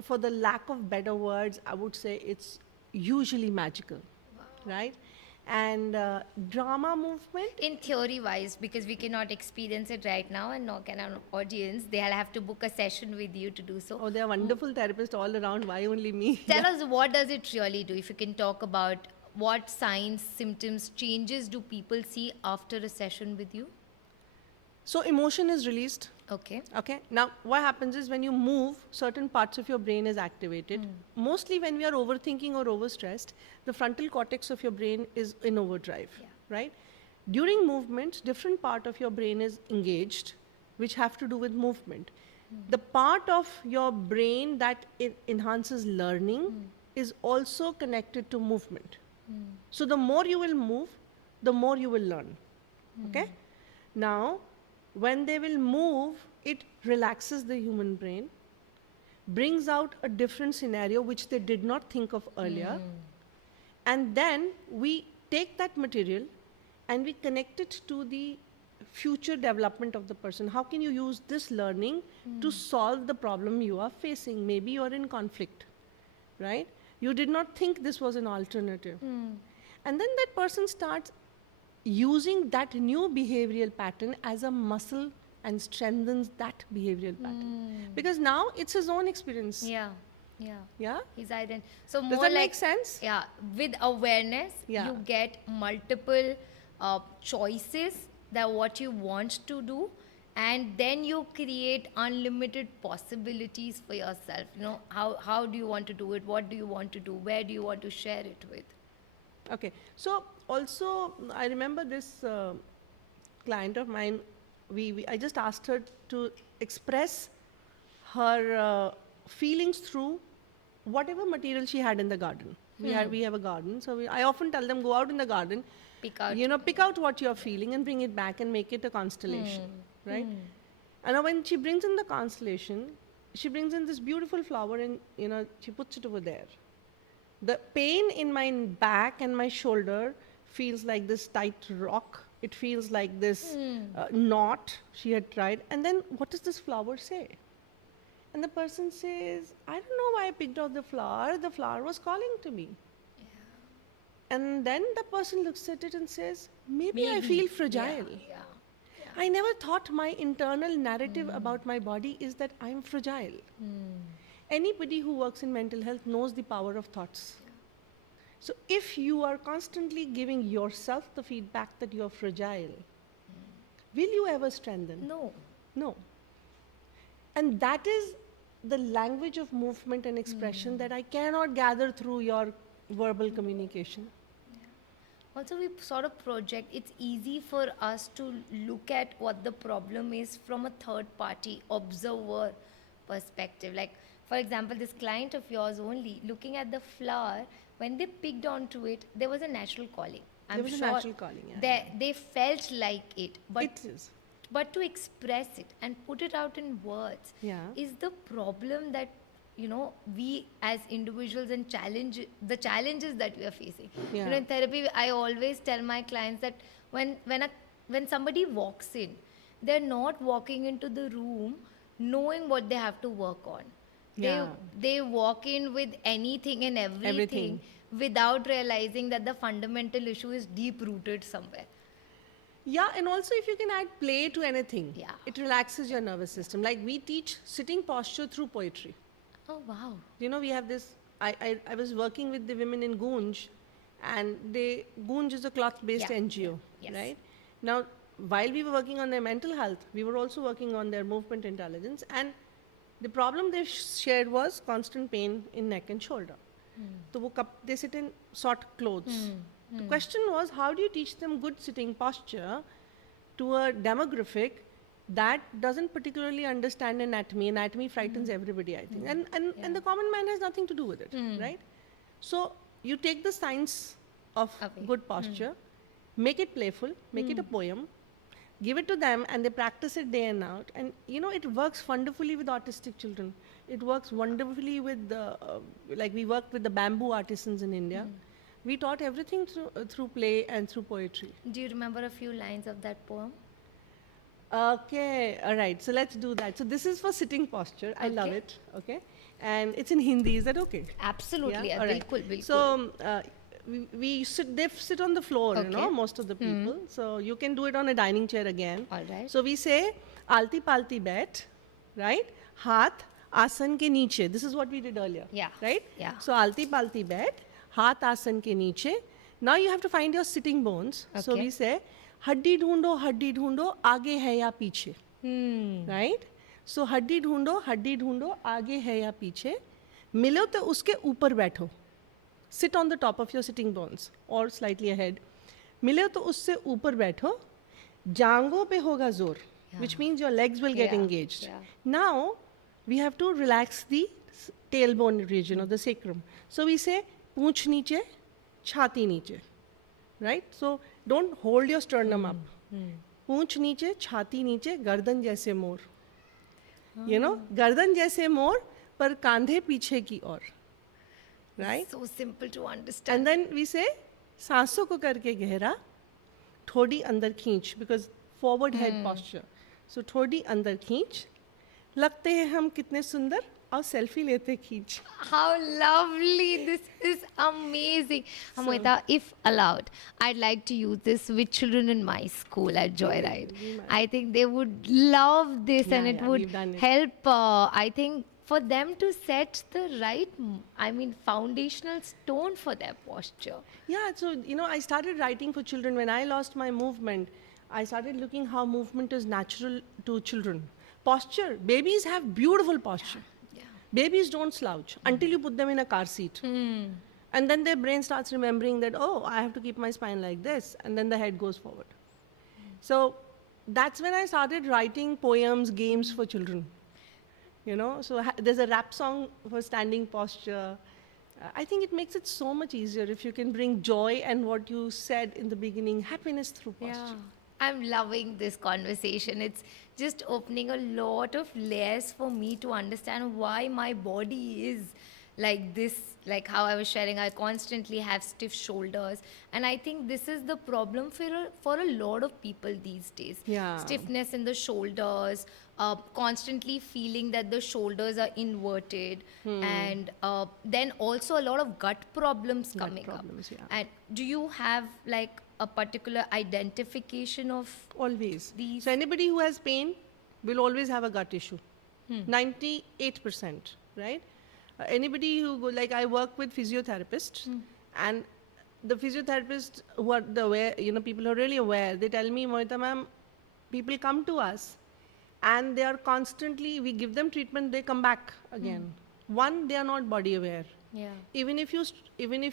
for the lack of better words, I would say it's usually magical, right? And drama movement? In theory wise, because we cannot experience it right now and nor can our audience, they'll have to book a session with you to do so. Oh, there are wonderful therapists all around. Why only me? Tell us, what does it really do? If you can talk about what signs, symptoms, changes do people see after a session with you? So emotion is released. Okay. Okay. Now, what happens is when you move, certain parts of your brain is activated. Mostly when we are overthinking or overstressed, the frontal cortex of your brain is in overdrive, right? During movements, different part of your brain is engaged, which have to do with movement. The part of your brain that enhances learning is also connected to movement. So the more you will move, the more you will learn. Okay? Now, when they will move, it relaxes the human brain, brings out a different scenario which they did not think of earlier. And then we take that material and we connect it to the future development of the person. How can you use this learning to solve the problem you are facing? Maybe you're in conflict, right? You did not think this was an alternative. And then that person starts using that new behavioral pattern as a muscle and strengthens that behavioral pattern. Because now it's his own experience. Yeah. Yeah. Yeah? His identity. So Does more that like, make sense? Yeah. With awareness, Yeah. you get multiple choices that what you want to do, and then you create unlimited possibilities for yourself. You know, how do you want to do it? What do you want to do? Where do you want to share it with? Okay. So also, I remember this client of mine, I just asked her to express her feelings through whatever material she had in the garden. We have a garden, so I often tell them, go out in the garden, Pick out. pick out what you're feeling and bring it back and make it a constellation, right? And now when she brings in the constellation, she brings in this beautiful flower and she puts it over there. The pain in my back and my shoulder feels like this tight rock. It feels like this knot she had tried. And then what does this flower say? And the person says, I don't know why I picked out the flower. The flower was calling to me. Yeah. And then the person looks at it and says, maybe I feel fragile. Yeah. I never thought my internal narrative about my body is that I'm fragile. Anybody who works in mental health knows the power of thoughts. So if you are constantly giving yourself the feedback that you're fragile, will you ever strengthen? No. No. And that is the language of movement and expression that I cannot gather through your verbal communication. Also, we sort of project, it's easy for us to look at what the problem is from a third party observer perspective. Like, for example, this client of yours only, looking at the flower, when they picked onto it, there was a natural calling. There was a natural calling, They felt like it. But it is. But to express it and put it out in words is the problem that, we as individuals and the challenges that we are facing. Yeah. In therapy, I always tell my clients that when somebody walks in, they're not walking into the room knowing what they have to work on. Yeah. They walk in with anything and everything without realizing that the fundamental issue is deep rooted somewhere. Yeah, and also if you can add play to anything, Yeah. it relaxes your nervous system. Like we teach sitting posture through poetry. Oh, wow. We have this, I was working with the women in Gunj, and Gunj is a cloth-based Yeah. NGO, Yes. right? Now, while we were working on their mental health, we were also working on their movement intelligence, and the problem they shared was constant pain in neck and shoulder. So they sit in short clothes. The question was, how do you teach them good sitting posture to a demographic that doesn't particularly understand anatomy? Anatomy frightens everybody, I think. And the common man has nothing to do with it, right? So you take the science of good posture, make it playful, make it a poem, give it to them, and they practice it day and out. And it works wonderfully with autistic children. It works wonderfully with like we worked with the bamboo artisans in India. We taught everything through play and through poetry. Do you remember a few lines of that poem? Okay, all right. So let's do that. So this is for sitting posture. I love it. Okay, and it's in Hindi. Is that okay? Absolutely. Yeah? All right. Bilkul. So we sit. They sit on the floor. Okay. Most of the people. So you can do it on a dining chair again. All right. So we say alti palti bet, right? Haath asan ke niche. This is what we did earlier. Yeah. Right. Yeah. So alti palti bet. हाथ आसन के नीचे. Now you have to find your sitting bones. Okay. So we say हड्डी ढूंढो आगे है या पीछे. Right? So हड्डी ढूंढो आगे है या पीछे. मिलो तो उसके ऊपर बैठो. Sit on the top of your sitting bones or slightly ahead. मिलो तो उससे ऊपर बैठो. जांघों पे होगा जोर, which means your legs will get engaged. Yeah. Now we have to relax the tailbone region of the sacrum. So we say पूंछ नीचे, छाती नीचे, right? So don't hold your sternum up. पूंछ नीचे, छाती नीचे, गर्दन जैसे मोर. गर्दन जैसे मोर पर कांधे पीछे की ओर, right? So simple to understand. And then we say सांसों को करके गहरा, ठोड़ी अंदर खींच, because forward head posture. So ठोड़ी अंदर खींच, लगते हैं हम कितने सुंदर और सेल्फी लेते खींच. How lovely! This is amazing. Mohita, if allowed, I'd like to use this with children in my school at Joyride. we might. I think they would love this, and Yeah, it yeah, would we've done it. help, I think, for them to set the right, foundational stone for their posture. Yeah, so I started writing for children when I lost my movement. I started looking how movement is natural to children. Posture, babies have beautiful posture. Yeah. Babies don't slouch until you put them in a car seat. And then their brain starts remembering that, oh, I have to keep my spine like this. And then the head goes forward. So that's when I started writing poems, games for children. So there's a rap song for standing posture. I think it makes it so much easier if you can bring joy and what you said in the beginning, happiness through posture. I'm loving this conversation. It's just opening a lot of layers for me to understand why my body is like this. Like how I was sharing, I constantly have stiff shoulders. And I think this is the problem for a lot of people these days. Yeah. Stiffness in the shoulders, constantly feeling that the shoulders are inverted. And then also a lot of gut problems coming problems, up. yeah. And do you have like a particular identification of Always. these? So anybody who has pain will always have a gut issue. 98%, right? Anybody who like I work with physiotherapists, and the physiotherapists who are aware, people who are really aware, they tell me, Mohita ma'am, people come to us and they are constantly, we give them treatment, they come back again. One, they are not body aware. Yeah. Even if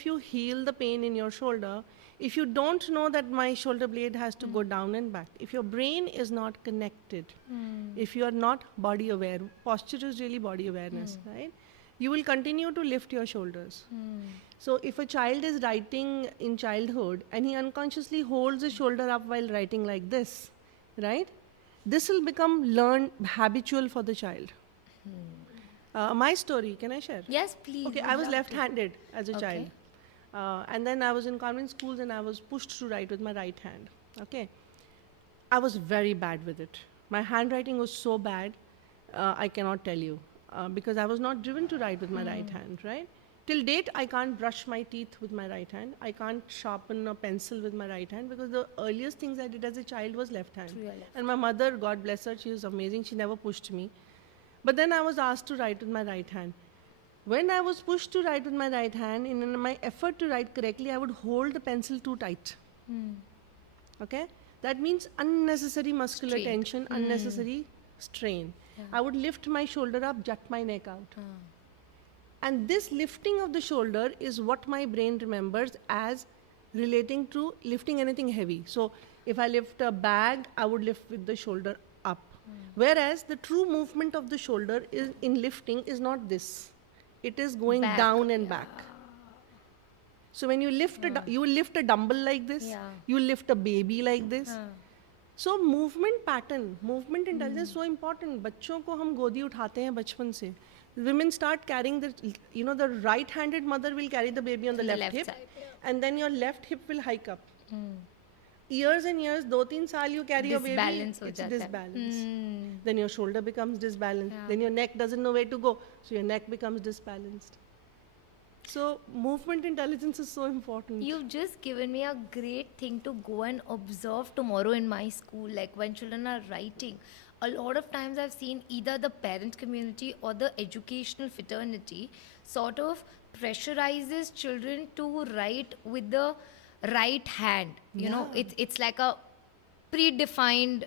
you heal the pain in your shoulder, if you don't know that my shoulder blade has to go down and back, if your brain is not connected, if you are not body aware, posture is really body awareness, right? You will continue to lift your shoulders. So if a child is writing in childhood and he unconsciously holds his shoulder up while writing like this, right? This will become learned habitual for the child. My story, can I share? Yes, please. Okay, would I was love to. left-handed as a Okay. child. And then I was in convent schools and I was pushed to write with my right hand. Okay. I was very bad with it. My handwriting was so bad, I cannot tell you. Because I was not driven to write with my right hand, right? Till date, I can't brush my teeth with my right hand. I can't sharpen a pencil with my right hand because the earliest things I did as a child was left hand. Through your left. And my mother, God bless her, she was amazing. She never pushed me. But then I was asked to write with my right hand. When I was pushed to write with my right hand, in my effort to write correctly, I would hold the pencil too tight. Okay? That means unnecessary muscular Strain. tension, unnecessary strain. I would lift my shoulder up, jut my neck out. And this lifting of the shoulder is what my brain remembers as relating to lifting anything heavy. So if I lift a bag, I would lift with the shoulder up. Whereas the true movement of the shoulder is in lifting is not this. It is going Back, down and back. So when you lift you will lift a dumbbell like this, Yeah. you will lift a baby like this. So movement pattern, movement intelligence so important. बच्चों को हम गोदी उठाते हैं बचपन से. Women start carrying the right-handed mother will carry the baby on the left hip, side, and then your left hip will hike up. Years and years, 2-3 साल you carry your baby, Disbalance हो it's जाता है. disbalance. Then your shoulder becomes disbalanced. Yeah. Then your neck doesn't know where to go, so your neck becomes disbalanced. So movement intelligence is so important. You've just given me a great thing to go and observe tomorrow in my school. Like when children are writing, a lot of times I've seen either the parent community or the educational fraternity sort of pressurizes children to write with the right hand. You know, it's like a predefined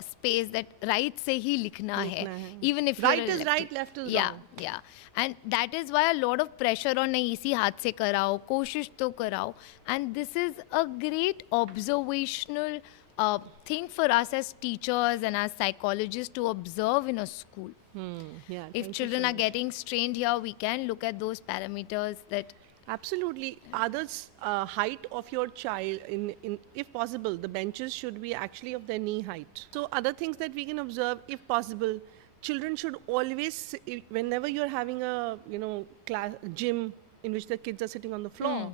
space that right se hi likhna hai. Likhna hai. Even if Right you're a is lefty. right, left is Yeah, wrong. yeah. And that is why a lot of pressure on nahi isi haath se karao, koshish to karao. And this is a great observational thing for us as teachers and as psychologists to observe in a school. Yeah, If children are getting strained here, we can look at those parameters that absolutely. Others, height of your child, if possible, the benches should be actually of their knee height. So other things that we can observe, if possible, children should always, whenever you're having a class gym in which the kids are sitting on the floor,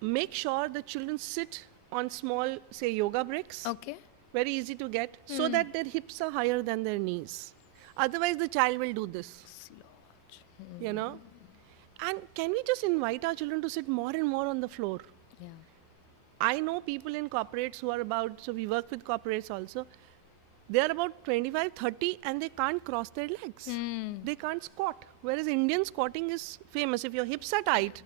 make sure the children sit on small, say, yoga bricks. okay. Very easy to get, so that their hips are higher than their knees. Otherwise, the child will do this. You know? And can we just invite our children to sit more and more on the floor? Yeah. I know people in corporates who are about, so we work with corporates also. They are about 25, 30 and they can't cross their legs. They can't squat. Whereas Indian squatting is famous. If your hips are tight,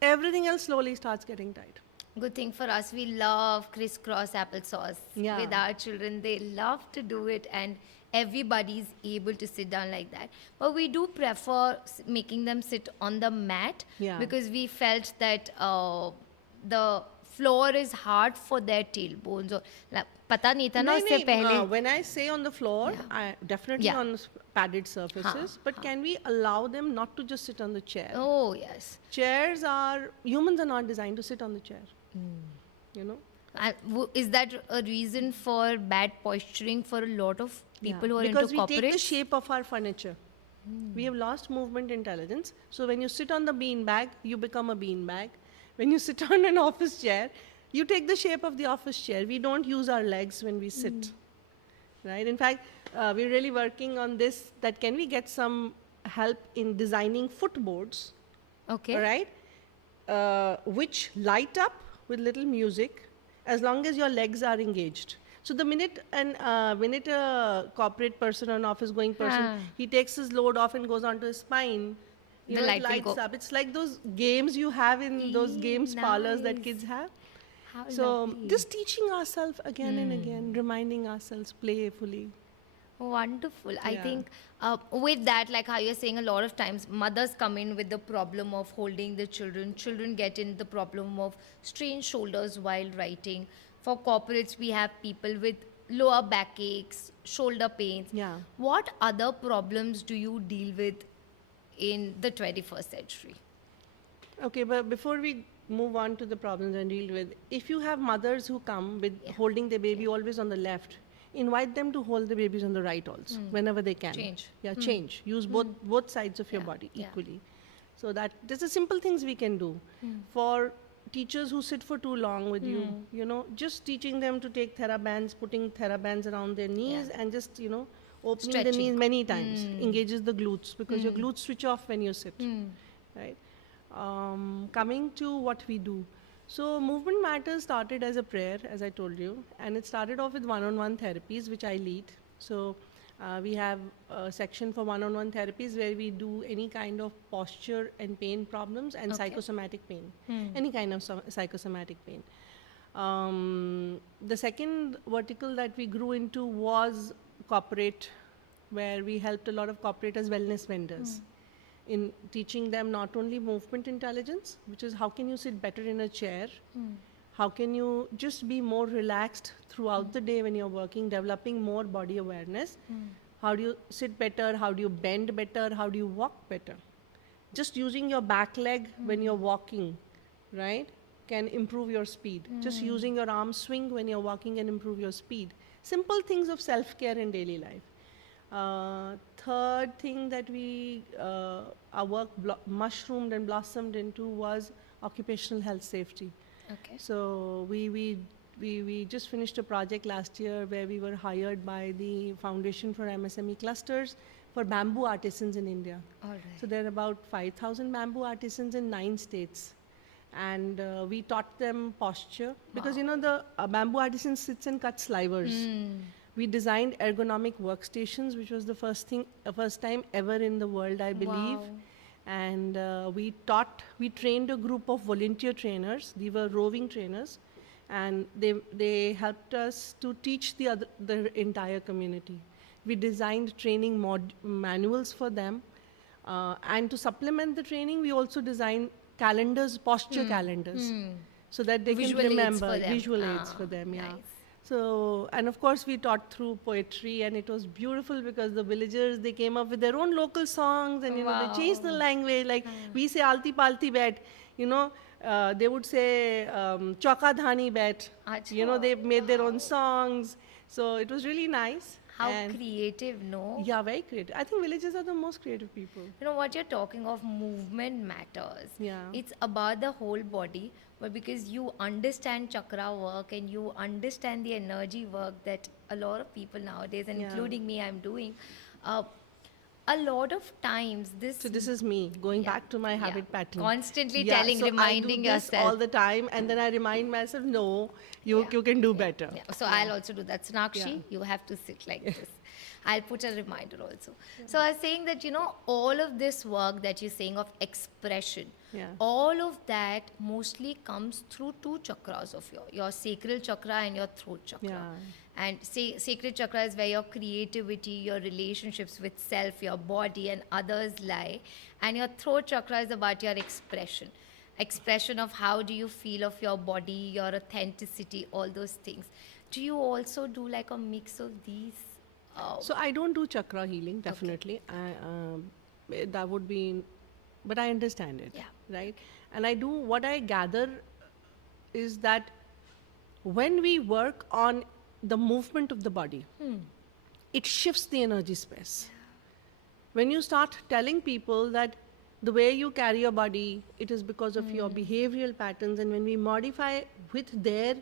everything else slowly starts getting tight. Good thing for us, we love crisscross applesauce. Yeah. With our children, they love to do it, and everybody's able to sit down like that. But we do prefer making them sit on the mat, Yeah. because we felt that the floor is hard for their tailbones. Or, like, पता नहीं था ना उससे पहले. When I say on the floor, I definitely Yeah. on padded surfaces. But can we allow them not to just sit on the chair? Oh, yes. Chairs are, humans are not designed to sit on the chair. You know? Is that a reason for bad posturing for a lot of people who are because into we take the corporates? shape of our furniture. We have lost movement intelligence. So when you sit on the bean bag, you become a bean bag. When you sit on an office chair, you take the shape of the office chair. We don't use our legs when we sit. Right? In fact, we're really working on this, that can we get some help in designing footboards, Okay. right? Which light up with little music as long as your legs are engaged. So the minute a corporate person or an office going person, he takes his load off and goes onto his spine, The it light will lights go. up. It's like those games you have in those games parlors that Nice. kids have. How So lovely. just teaching ourselves again and again, reminding ourselves playfully. Wonderful. I Yeah. think with that, like how you're saying, a lot of times mothers come in with the problem of holding the children. Children get in the problem of strained shoulders while writing. For corporates, we have people with lower backaches, shoulder pains. Yeah. What other problems do you deal with in the 21st century? Okay, but before we move on to the problems and deal with, if you have mothers who come with holding their baby always on the left, invite them to hold the babies on the right also, whenever they can. Change. Yeah, change. Use both sides of your body Yeah. equally. So that there's a simple things we can do. For teachers who sit for too long with you, you know, just teaching them to take therabands, putting therabands around their knees and just, you know, opening the Stretching. knees many times, engages the glutes because your glutes switch off when you sit, right? Coming to what we do. So Movement Matters started as a prayer, as I told you, and it started off with one-on-one therapies, which I lead. So we have a section for one-on-one therapies where we do any kind of posture and pain problems and psychosomatic pain, any kind of psychosomatic pain. The second vertical that we grew into was corporate, where we helped a lot of corporate as wellness vendors in teaching them not only movement intelligence, which is how can you sit better in a chair, how can you just be more relaxed throughout the day when you're working, developing more body awareness, how do you sit better, how do you bend better, how do you walk better. Just using your back leg when you're walking, right, can improve your speed. Just using your arm swing when you're walking can improve your speed. Simple things of self-care in daily life. Third thing that our work mushroomed and blossomed into was occupational health safety. Okay. So we just finished a project last year where we were hired by the Foundation for MSME Clusters for bamboo artisans in India. All right. So there are about 5,000 bamboo artisans in 9 states. And we taught them posture because, you know, the bamboo artisan sits and cuts slivers. We designed ergonomic workstations, which was the first time ever in the world, I believe. Wow. And we trained a group of volunteer trainers. They were roving trainers, and they helped us to teach the entire community. We designed training manuals for them, and to supplement the training, we also designed calendars, posture calendars, so that they Visual can aids remember for them. visual aids for them. Yeah. Nice. So, and of course we taught through poetry, and it was beautiful because the villagers, they came up with their own local songs, and you know, they changed the language. Like we say alti palti bet, you know, they would say chauka dhani bet. You know, they made their own songs. So it was really nice. How And creative, no? yeah, very creative. I think villages are the most creative people. You know what you're talking of, movement matters. Yeah. It's about the whole body, but because you understand chakra work and you understand the energy work that a lot of people nowadays, and Yeah. including me, I'm doing, uh, a lot of times So this is me going Yeah, back to my yeah. habit pattern. Constantly Yeah, telling, so reminding I do this yourself. all the time, and then I remind myself, no, you Yeah, you can do better. Yeah. So I'll also do that. Sonakshi, Yeah. you have to sit like this. I'll put a reminder also. So I was saying that, all of this work that you're saying of expression, Yeah. all of that mostly comes through two chakras of your sacral chakra and your throat chakra. Yeah. And sacred chakra is where your creativity, your relationships with self, your body, and others lie. And your throat chakra is about your expression of how do you feel of your body, your authenticity, all those things. Do you also do like a mix of these? So I don't do chakra healing, definitely. That would be, but I understand it, Yeah. right? And I do, what I gather is that when we work on the movement of the body, it shifts the energy space. When you start telling people that the way you carry your body, it is because of your behavioral patterns, and when we modify with their,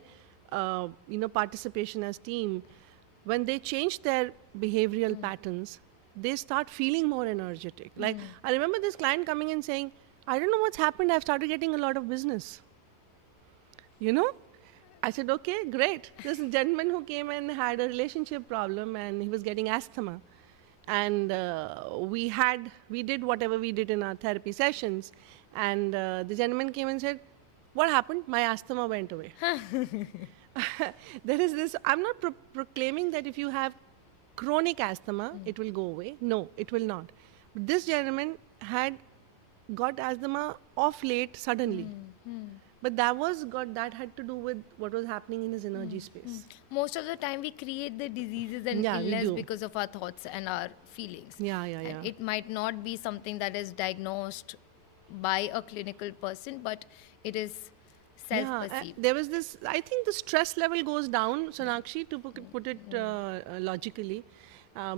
participation as team, when they change their behavioral patterns, they start feeling more energetic. Like I remember this client coming in saying, "I don't know what's happened. I've started getting a lot of business." You know, I said, "Okay, great." This gentleman who came and had a relationship problem, and he was getting asthma, and we did whatever we did in our therapy sessions, and the gentleman came and said, "What happened? My asthma went away." There is this, I'm not proclaiming that if you have chronic asthma, it will go away. No, it will not. But this gentleman had got asthma off late suddenly. But that had to do with what was happening in his energy space. Most of the time, we create the diseases and Yeah, we illness do. because of our thoughts and our feelings. Yeah. And it might not be something that is diagnosed by a clinical person, but it is self-perceived. There was this, I think the stress level goes down, Sonakshi, to put it logically.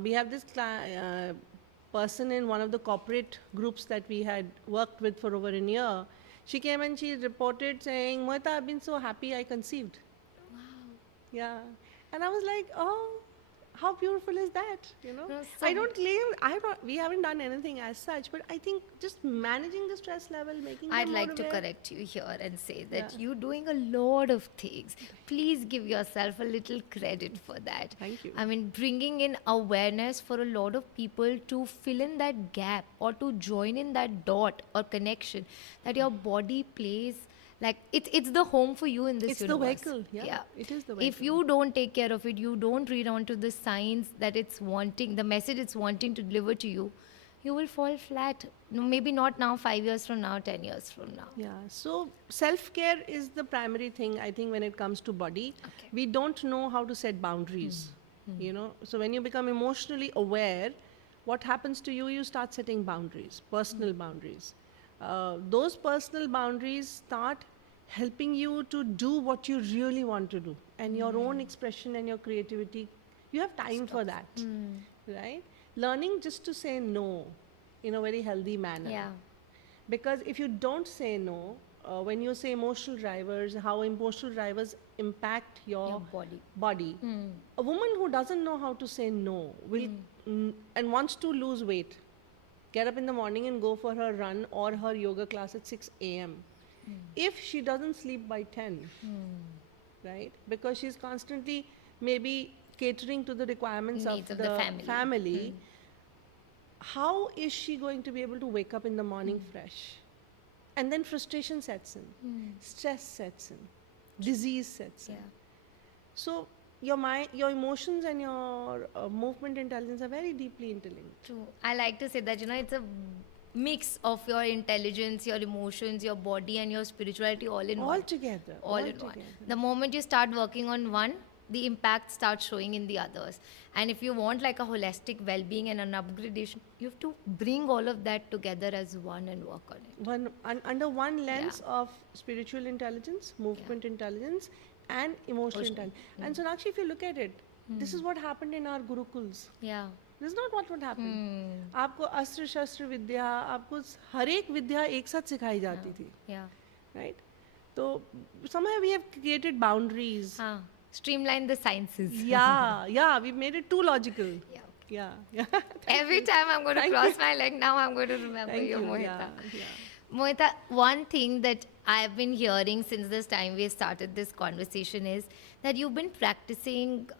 We have this person in one of the corporate groups that we had worked with for over a year. She came and she reported saying, "Mohita, I've been so happy I conceived." Wow. Yeah. And I was like, oh, how beautiful is that? No, I don't claim, we haven't done anything as such, but I think just managing the stress level, making I'd them like more to aware. correct you here and say that Yeah. you're doing a lot of things. Please give yourself a little credit for that. Thank you. I mean, bringing in awareness for a lot of people to fill in that gap or to join in that dot or connection that your body plays. Like it's the home for you in this It's the universe. vehicle, yeah. It is the If vehicle. you don't take care of it, you don't read on to the signs that it's wanting, the message it's wanting to deliver to you, you will fall flat. No, maybe not now, 5 years from now, 10 years from now. Yeah, so self-care is the primary thing, I think, when it comes to body. Okay. We don't know how to set boundaries, So when you become emotionally aware, what happens to you, you start setting boundaries, personal boundaries. Those personal boundaries start helping you to do what you really want to do. And your own expression and your creativity, you have time for that, right? Learning just to say no in a very healthy manner. Yeah. Because if you don't say no, when you say emotional drivers, how emotional drivers impact your body. A woman who doesn't know how to say no will and wants to lose weight, get up in the morning and go for her run or her yoga class at 6 a.m. If she doesn't sleep by 10, right? Because she's constantly maybe catering to the requirements Needs of of the the family. How is she going to be able to wake up in the morning fresh? And then frustration sets in, stress sets in, disease sets in. Yeah. So your mind, your emotions and your movement intelligence are very deeply interlinked. True. I like to say that, it's a mix of your intelligence, your emotions, your body, and your spirituality all in All one. together. All in one. The moment you start working on one, the impact starts showing in the others. And if you want like a holistic well-being and an upgradation, you have to bring all of that together as one and work on it. Under one lens of spiritual intelligence, movement intelligence, and emotional intelligence. And Sonakshi, if you look at it, this is what happened in our gurukuls. Yeah. This is not what would happen. आपको अस्त्र शस्त्र विद्या, आपको हर एक विद्या एक साथ सिखाई जाती थी, Yeah. right? So somehow we have created boundaries. Streamline the sciences. Yeah, we've made it too logical. Yeah. Yeah. Every time I'm going to Thank cross you. my leg, now I'm going to remember Thank you, you. Mohita. Yeah. Mohita, one thing that I've been hearing since this time we started this conversation is that you've been practicing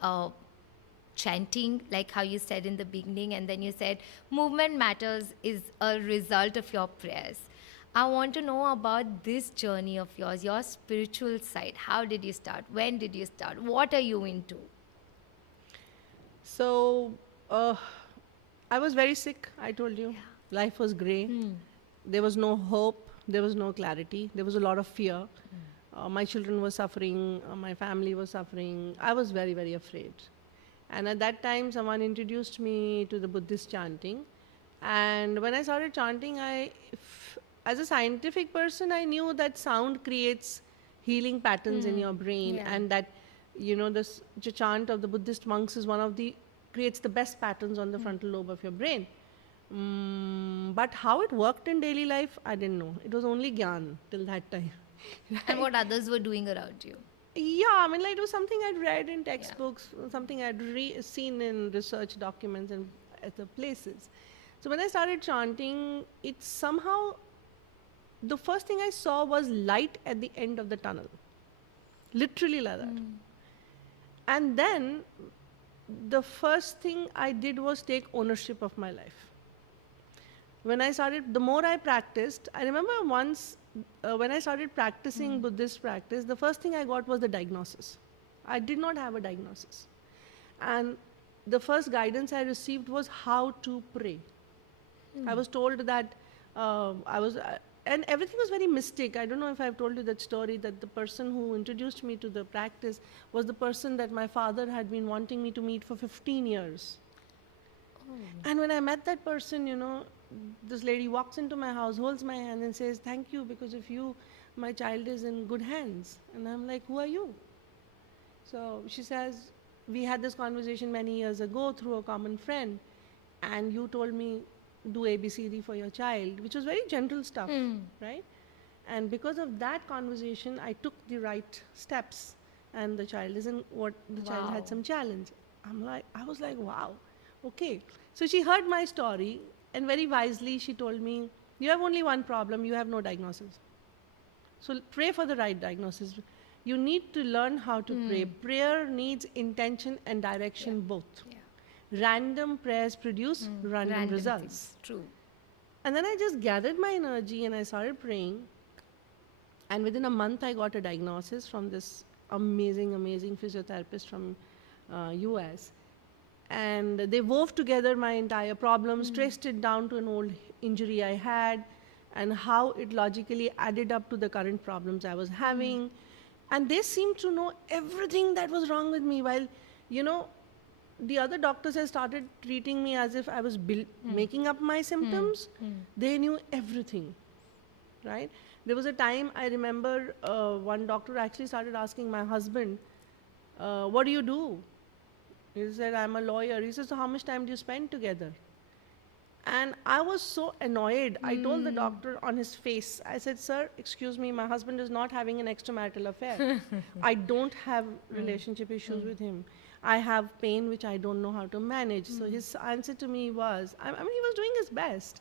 chanting, like how you said in the beginning, and then you said movement matters is a result of your prayers. I want to know about this journey of yours, your spiritual side. How did you start? When did you start? What are you into? So I was very sick, I told you. Life was grey. There was no hope. There was no clarity. There was a lot of fear. My children were suffering. My family was suffering. I was very, very afraid. And at that time, someone introduced me to the Buddhist chanting. And when I started chanting, as a scientific person, I knew that sound creates healing patterns in your brain, and that, this chant of the Buddhist monks is creates the best patterns on the frontal lobe of your brain. But how it worked in daily life, I didn't know. It was only Gyan till that time. And what others were doing around you? Yeah, it was something I'd read in textbooks, something I'd seen in research documents and other places. So when I started chanting, it somehow, the first thing I saw was light at the end of the tunnel. Literally like that. And then the first thing I did was take ownership of my life. When I started, the more I practiced, I remember once when I started practicing Buddhist practice, the first thing I got was the diagnosis. I did not have a diagnosis. And the first guidance I received was how to pray. I was told that and everything was very mystic. I don't know if I've told you that story, that the person who introduced me to the practice was the person that my father had been wanting me to meet for 15 years. And when I met that person, this lady walks into my house, holds my hand and says, "Thank you, because of you, my child is in good hands." And I'm like, "Who are you?" So she says, "We had this conversation many years ago through a common friend, and you told me do ABCD for your child," which was very gentle stuff, right? And because of that conversation, I took the right steps, and the child child had some challenge. I was like, wow, okay. So she heard my story, and very wisely she told me, "You have only one problem, you have no diagnosis. So pray for the right diagnosis. You need to learn how to pray. Prayer needs intention and direction both. Random prayers produce random results." Things. True. And then I just gathered my energy and I started praying. And within a month, I got a diagnosis from this amazing, amazing physiotherapist from US. And they wove together my entire problems, traced it down to an old injury I had, and how it logically added up to the current problems I was having. And they seemed to know everything that was wrong with me, while, the other doctors had started treating me as if I was making up my symptoms. They knew everything, right? There was a time I remember one doctor actually started asking my husband, "What do you do?" He said, "I'm a lawyer." He says, "So how much time do you spend together?" And I was so annoyed. I told the doctor on his face, I said, "Sir, excuse me, my husband is not having an extramarital affair. I don't have relationship issues with him. I have pain which I don't know how to manage." So his answer to me was, he was doing his best.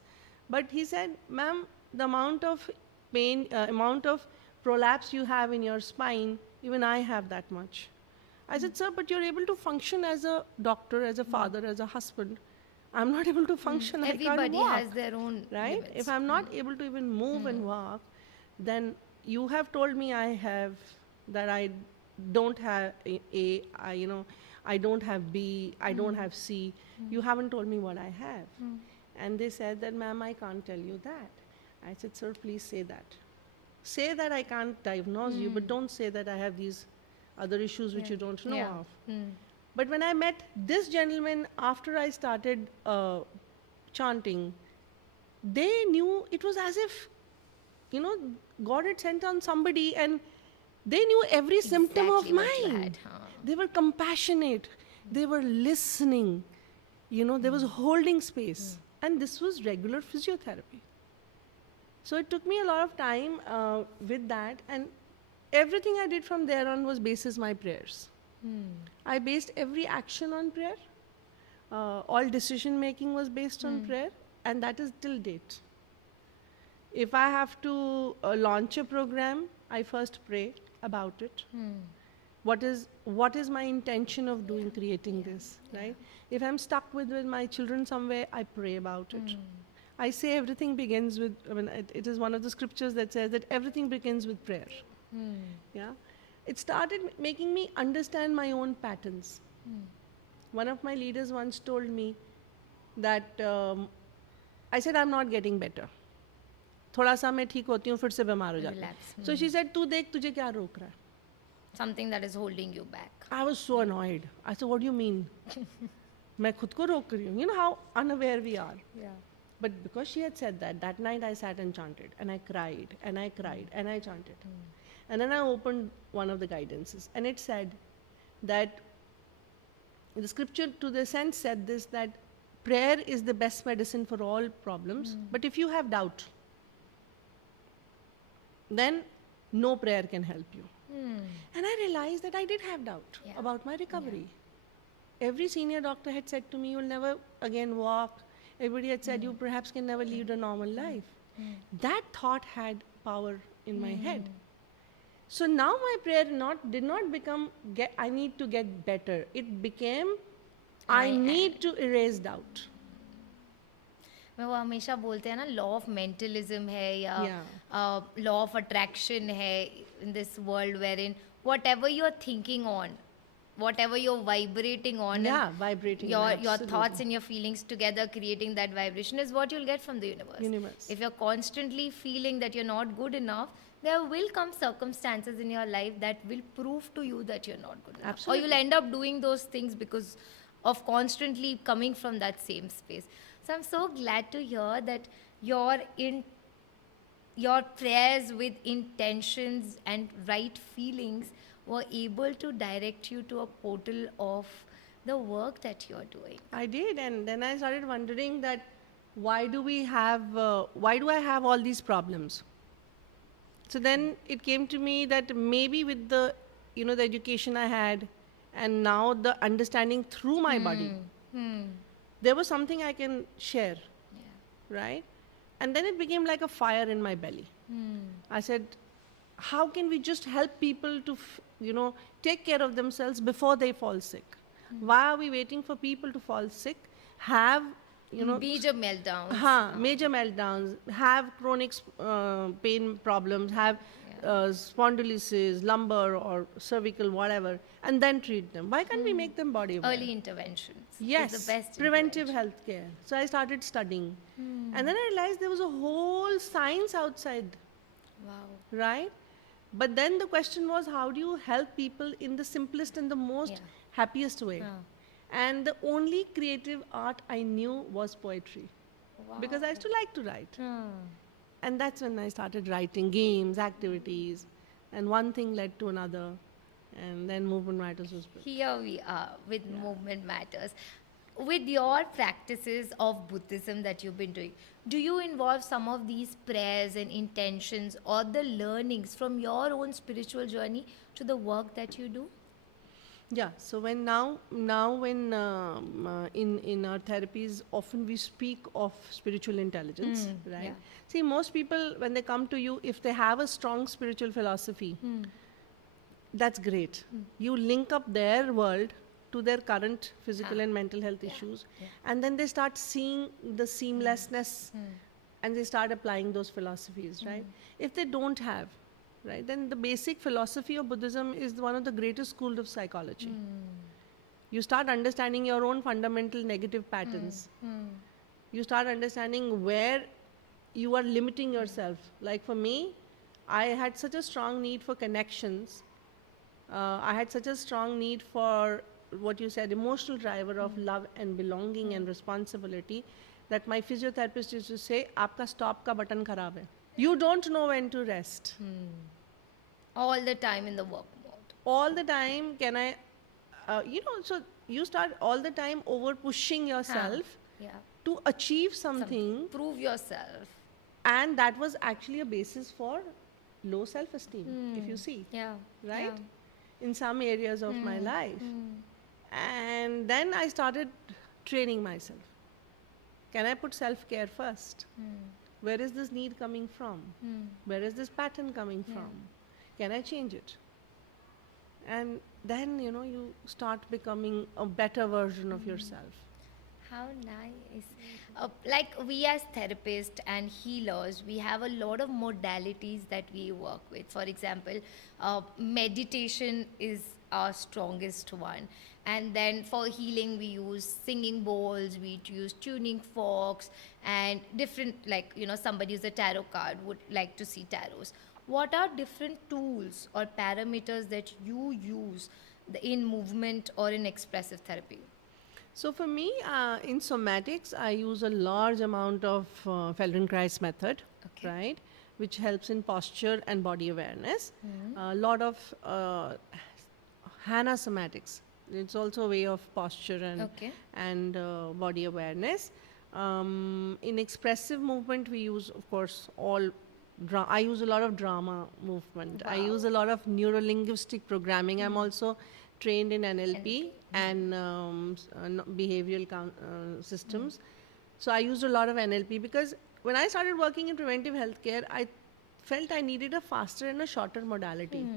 But he said, "Ma'am, the amount of pain, amount of prolapse you have in your spine, even I have that much." I said, "Sir, but you're able to function as a doctor, as a father, as a husband. I'm not able to function. I can't walk." Everybody has their own right? limits. If I'm not able to even move and walk, then you have told me that I don't have I don't have B, I don't have C. You haven't told me what I have. And they said that, "Ma'am, I can't tell you that." I said, "Sir, please say that. Say that I can't diagnose you, but don't say that I have these other issues which you don't know of." But when I met this gentleman after I started chanting, they knew it was as if, God had sent on somebody and they knew every symptom of Exactly what you mine. had, They were compassionate. They were listening. There was holding space. And this was regular physiotherapy. So it took me a lot of time with that. And everything I did from there on was basis my prayers. I based every action on prayer. All decision making was based on prayer. And that is till date. If I have to launch a program, I first pray about it. What is my intention of doing, creating this, right? If I'm stuck with my children somewhere, I pray about it. I say everything begins with, it is one of the scriptures that says that everything begins with prayer. Yeah. It started making me understand my own patterns. One of my leaders once told me that, I said, I'm not getting better. थोड़ा सा मैं ठीक होती हूँ फिर से बीमार हो जाती हूँ. So she said, तू देख तुझे क्या रोक रहा है? Something that is holding you back. I was so annoyed. I said, what do you mean? मैं खुद को रोक रही हूँ. You know how unaware we are. Yeah. But because she had said that night I sat and chanted, and I cried, and I cried, and I chanted. And then I opened one of the guidances, and it said that the scripture to the sense said this, that prayer is the best medicine for all problems, but if you have doubt, then no prayer can help you. And I realized that I did have doubt about my recovery. Every senior doctor had said to me, you'll never again walk. Everybody had said, you perhaps can never lead a normal life. That thought had power in my head. So now my prayer did not become, I need to get better. It became, I need to erase doubt. मैं वो हमेशा बोलते हैं ना, law of mentalism है या law of attraction है in this world where in whatever you are thinking on, whatever you're vibrating on, vibrating your thoughts and your feelings together creating that vibration is what you'll get from the universe. If you're constantly feeling that you're not good enough, there will come circumstances in your life that will prove to you that you're not good enough. Absolutely. Or you'll end up doing those things because of constantly coming from that same space. So I'm so glad to hear that your prayers with intentions and right feelings were able to direct you to a portal of the work that you're doing. I did, and then I started wondering that why do I have all these problems? So then it came to me that maybe with the education I had, and now the understanding through my body, there was something I can share, right? And then it became like a fire in my belly. I said, how can we just help people to take care of themselves before they fall sick? Why are we waiting for people to fall sick, have major meltdowns, major meltdowns, have chronic pain problems, have spondylosis, lumbar or cervical, whatever, and then treat them? Why can't we make them body aware? Early interventions. Yes, is the best preventive health care. So I started studying, and then I realized there was a whole science outside. Wow. Right? But then the question was, how do you help people in the simplest and the most happiest way? And the only creative art I knew was poetry. Wow. Because I used to like to write. And that's when I started writing games, activities, and one thing led to another. And then Movement Matters was built. Here we are with Movement Matters. With your practices of Buddhism that you've been doing, do you involve some of these prayers and intentions or the learnings from your own spiritual journey to the work that you do? Yeah. So when in our therapies, often we speak of spiritual intelligence, right? Yeah. See, most people, when they come to you, if they have a strong spiritual philosophy, that's great. You link up their world to their current physical and mental health issues, and then they start seeing the seamlessness, and they start applying those philosophies, right? If they don't have, right, then the basic philosophy of Buddhism is one of the greatest schools of psychology. You start understanding your own fundamental negative patterns. You start understanding where you are limiting yourself. Like for me, I had such a strong need for connections. I had such a strong need for what you said, emotional driver of love and belonging and responsibility, that my physiotherapist used to say, "Aapka stop ka button kharab hai. You don't know when to rest." All the time in the work mode. All the time, can I, so you start all the time over pushing yourself Yeah. to achieve something, Prove yourself. and that was actually a basis for low self-esteem, if you see, Yeah. right? Yeah. In some areas of my life. And then I started training myself. Can I put self-care first? Where is this need coming from? Where is this pattern coming from? Can I change it? And then, you start becoming a better version of yourself. How nice. Like we as therapists and healers, we have a lot of modalities that we work with. For example, meditation is our strongest one. And then for healing, we use singing bowls, we use tuning forks, and different, like, somebody who's a tarot card would like to see tarots. What are different tools or parameters that you use in movement or in expressive therapy? So for me, in somatics, I use a large amount of Feldenkrais method, Okay. right, which helps in posture and body awareness. A lot of Hana somatics. It's also a way of posture and Okay. body awareness. In expressive movement, we use, of course, I use a lot of drama movement. I Wow. use a lot of neurolinguistic programming. I'm also trained in NLP and behavioral systems. So I used a lot of NLP because when I started working in preventive healthcare, I felt I needed a faster and a shorter modality.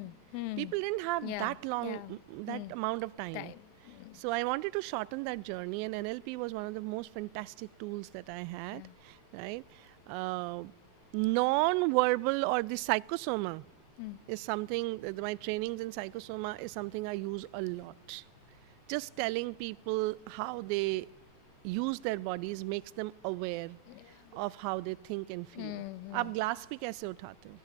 People didn't have Yeah, that long, yeah. that amount of time. So I wanted to shorten that journey, and NLP was one of the most fantastic tools that I had, right? Non-verbal or the psychosoma is something, my trainings in psychosoma is something I use a lot. Just telling people how they use their bodies makes them aware of how they think and feel. आप glass भी कैसे उठाते हो?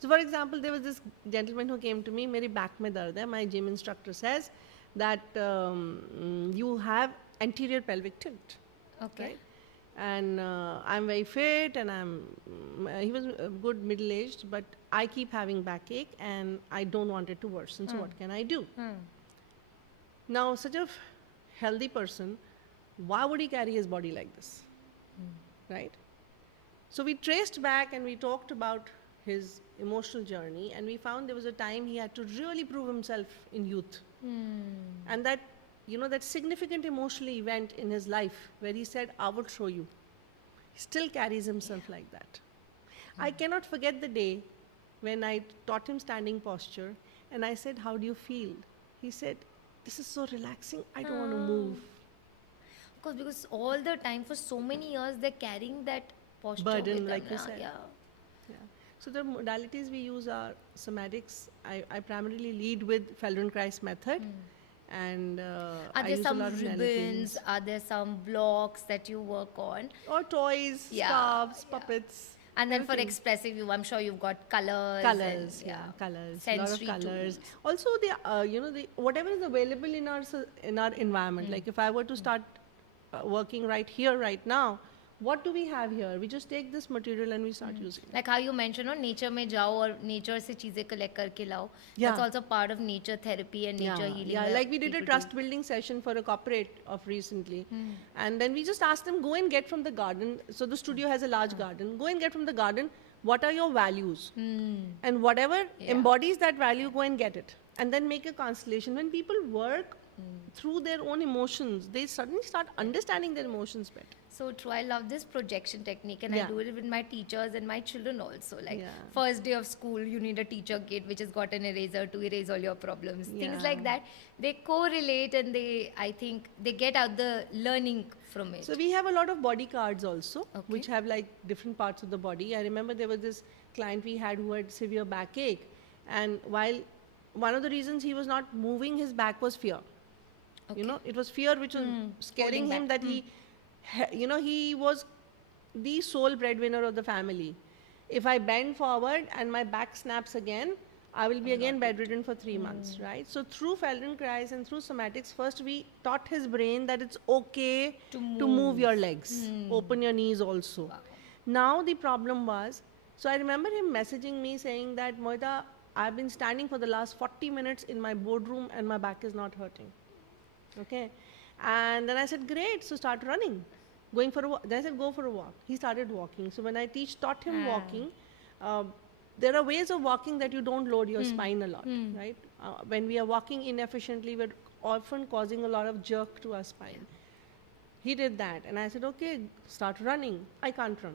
So for example, there was this gentleman who came to me, मेरी back में दर्द है. My gym instructor says that you have anterior pelvic tilt. Okay. Right? And I'm very fit, and he was good middle-aged, but I keep having backache and I don't want it to worsen, so what can I do? Now, such a healthy person, why would he carry his body like this? Right? So we traced back and we talked about his emotional journey, and we found there was a time he had to really prove himself in youth. And that, that significant emotional event in his life where he said, I would show you. He still carries himself like that. I cannot forget the day when I taught him standing posture, and I said, how do you feel? He said, this is so relaxing, I don't want to move. Of course, because all the time for so many years they're carrying that posture Burden, with them, like you na? said. Yeah. Yeah. So the modalities we use are somatics. I primarily lead with Feldenkrais method. And Are I there use some a lot of ribbons? Neelafins. Are there some blocks that you work on? Or toys, Yeah, scarves, yeah. puppets. And then for everything. expressive, I'm sure you've got colors. Colors, and, colors, a lot of sensory colors. tools. Also, the whatever is available in our environment. Like if I were to start working right here, right now, what do we have here? We just take this material and we start using it. Like how you mentioned, nature mein jao or nature se cheeze collect karke lao. Yeah. That's also part of nature therapy and nature healing. Yeah, where like we did a people trust do. building session for a corporate of recently. And then we just asked them, go and get from the garden. So the studio has a large garden. Go and get from the garden, what are your values? And whatever embodies that value, go and get it. And then make a constellation. When people work through their own emotions, they suddenly start understanding their emotions better. So true. I love this projection technique, and I Yeah. do it with my teachers and my children also. Like Yeah. first day of school, you need a teacher kit which has got an eraser to erase all your problems. Things Yeah. like that. They correlate, and I think they get out the learning from it. So we have a lot of body cards also, Okay. which have like different parts of the body. I remember there was this client we had who had severe backache, and while one of the reasons he was not moving his back was fear. Okay. It was fear which was scaring Holding him back. that he was the sole breadwinner of the family. If I bend forward and my back snaps again, I will be again bedridden for 3 months, right? So through Feldenkrais and through somatics, first we taught his brain that it's okay to move your legs, open your knees also. Wow. Now the problem was, so I remember him messaging me saying that, Mohita, I've been standing for the last 40 minutes in my boardroom and my back is not hurting. Okay. And then I said, great, so start running. Going for a walk. Then I said, go for a walk. He started walking. So when I taught him walking, uh, there are ways of walking that you don't load your spine a lot, right? When we are walking inefficiently, we're often causing a lot of jerk to our spine. He did that. And I said, okay, start running. I can't run.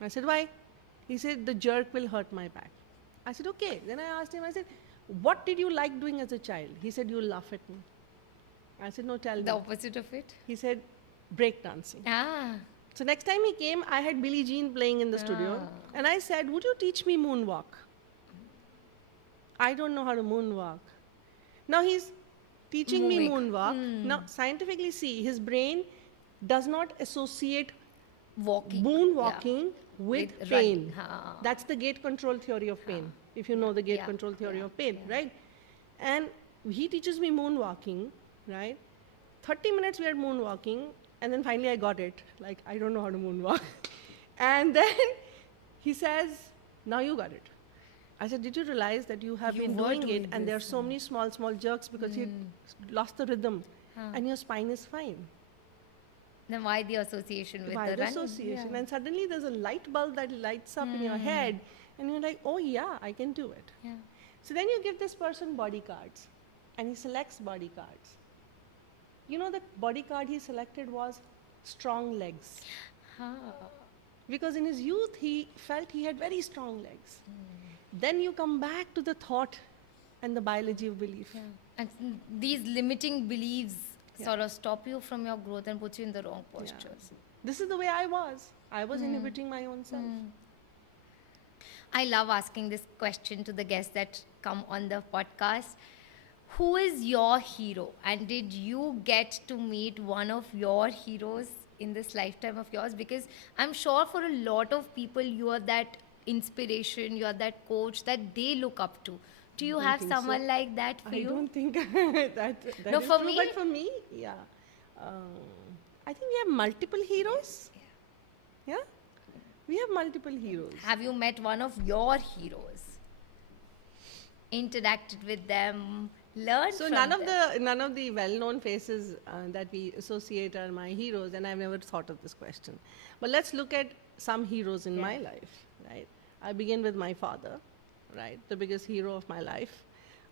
I said, why? He said, the jerk will hurt my back. I said, okay. Then I asked him, I said, what did you like doing as a child? He said, you'll laugh at me. I said, no, tell me. The opposite of it? He said, break dancing. So next time he came, I had Billie Jean playing in the studio. And I said, would you teach me moonwalk? I don't know how to moonwalk. Now he's teaching me moonwalk. Now scientifically see, his brain does not associate moonwalking with pain. That's the gate control theory of pain, if you know the gate control theory of pain, right? And he teaches me moonwalking, right? 30 minutes we are moonwalking, and then finally I got it. Like, I don't know how to moonwalk. And then he says, now you got it. I said, did you realize that you have been doing it, and there are so many small jerks because you lost the rhythm, and your spine is fine. Then why the association with the running? Association. And suddenly there's a light bulb that lights up in your head, and you're like, oh yeah, I can do it. So then you give this person body cards, and he selects body cards. You know, the body card he selected was strong legs. Because in his youth, he felt he had very strong legs. Then you come back to the thought and the biology of belief. And these limiting beliefs sort of stop you from your growth and put you in the wrong postures. This is the way I was. I was inhibiting my own self. I love asking this question to the guests that come on the podcast. Who is your hero? And did you get to meet one of your heroes in this lifetime of yours? Because I'm sure for a lot of people, you are that inspiration, you are that coach that they look up to. Do you have someone like that for you? I don't think that No, is for true, me? but for me, I think we have multiple heroes. Yeah? We have multiple heroes. Have you met one of your heroes? Interacted with them? Learned So from none of the well-known faces that we associate are my heroes, and I've never thought of this question. But let's look at some heroes in my life, right? I begin with my father, right? The biggest hero of my life.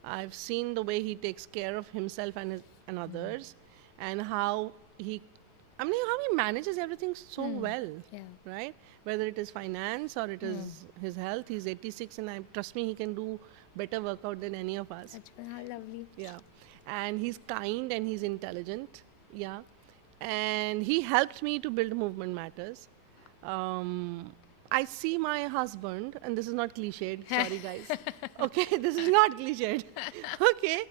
I've seen the way he takes care of himself and others, and how he manages everything so well, right? Whether it is finance or it is his health. He's 86, and trust me, he can do better workout than any of us. How lovely. Yeah. And he's kind and he's intelligent. Yeah. And he helped me to build Movement Matters. I see my husband, and this is not cliched, sorry guys. Okay, this is not cliched. Okay.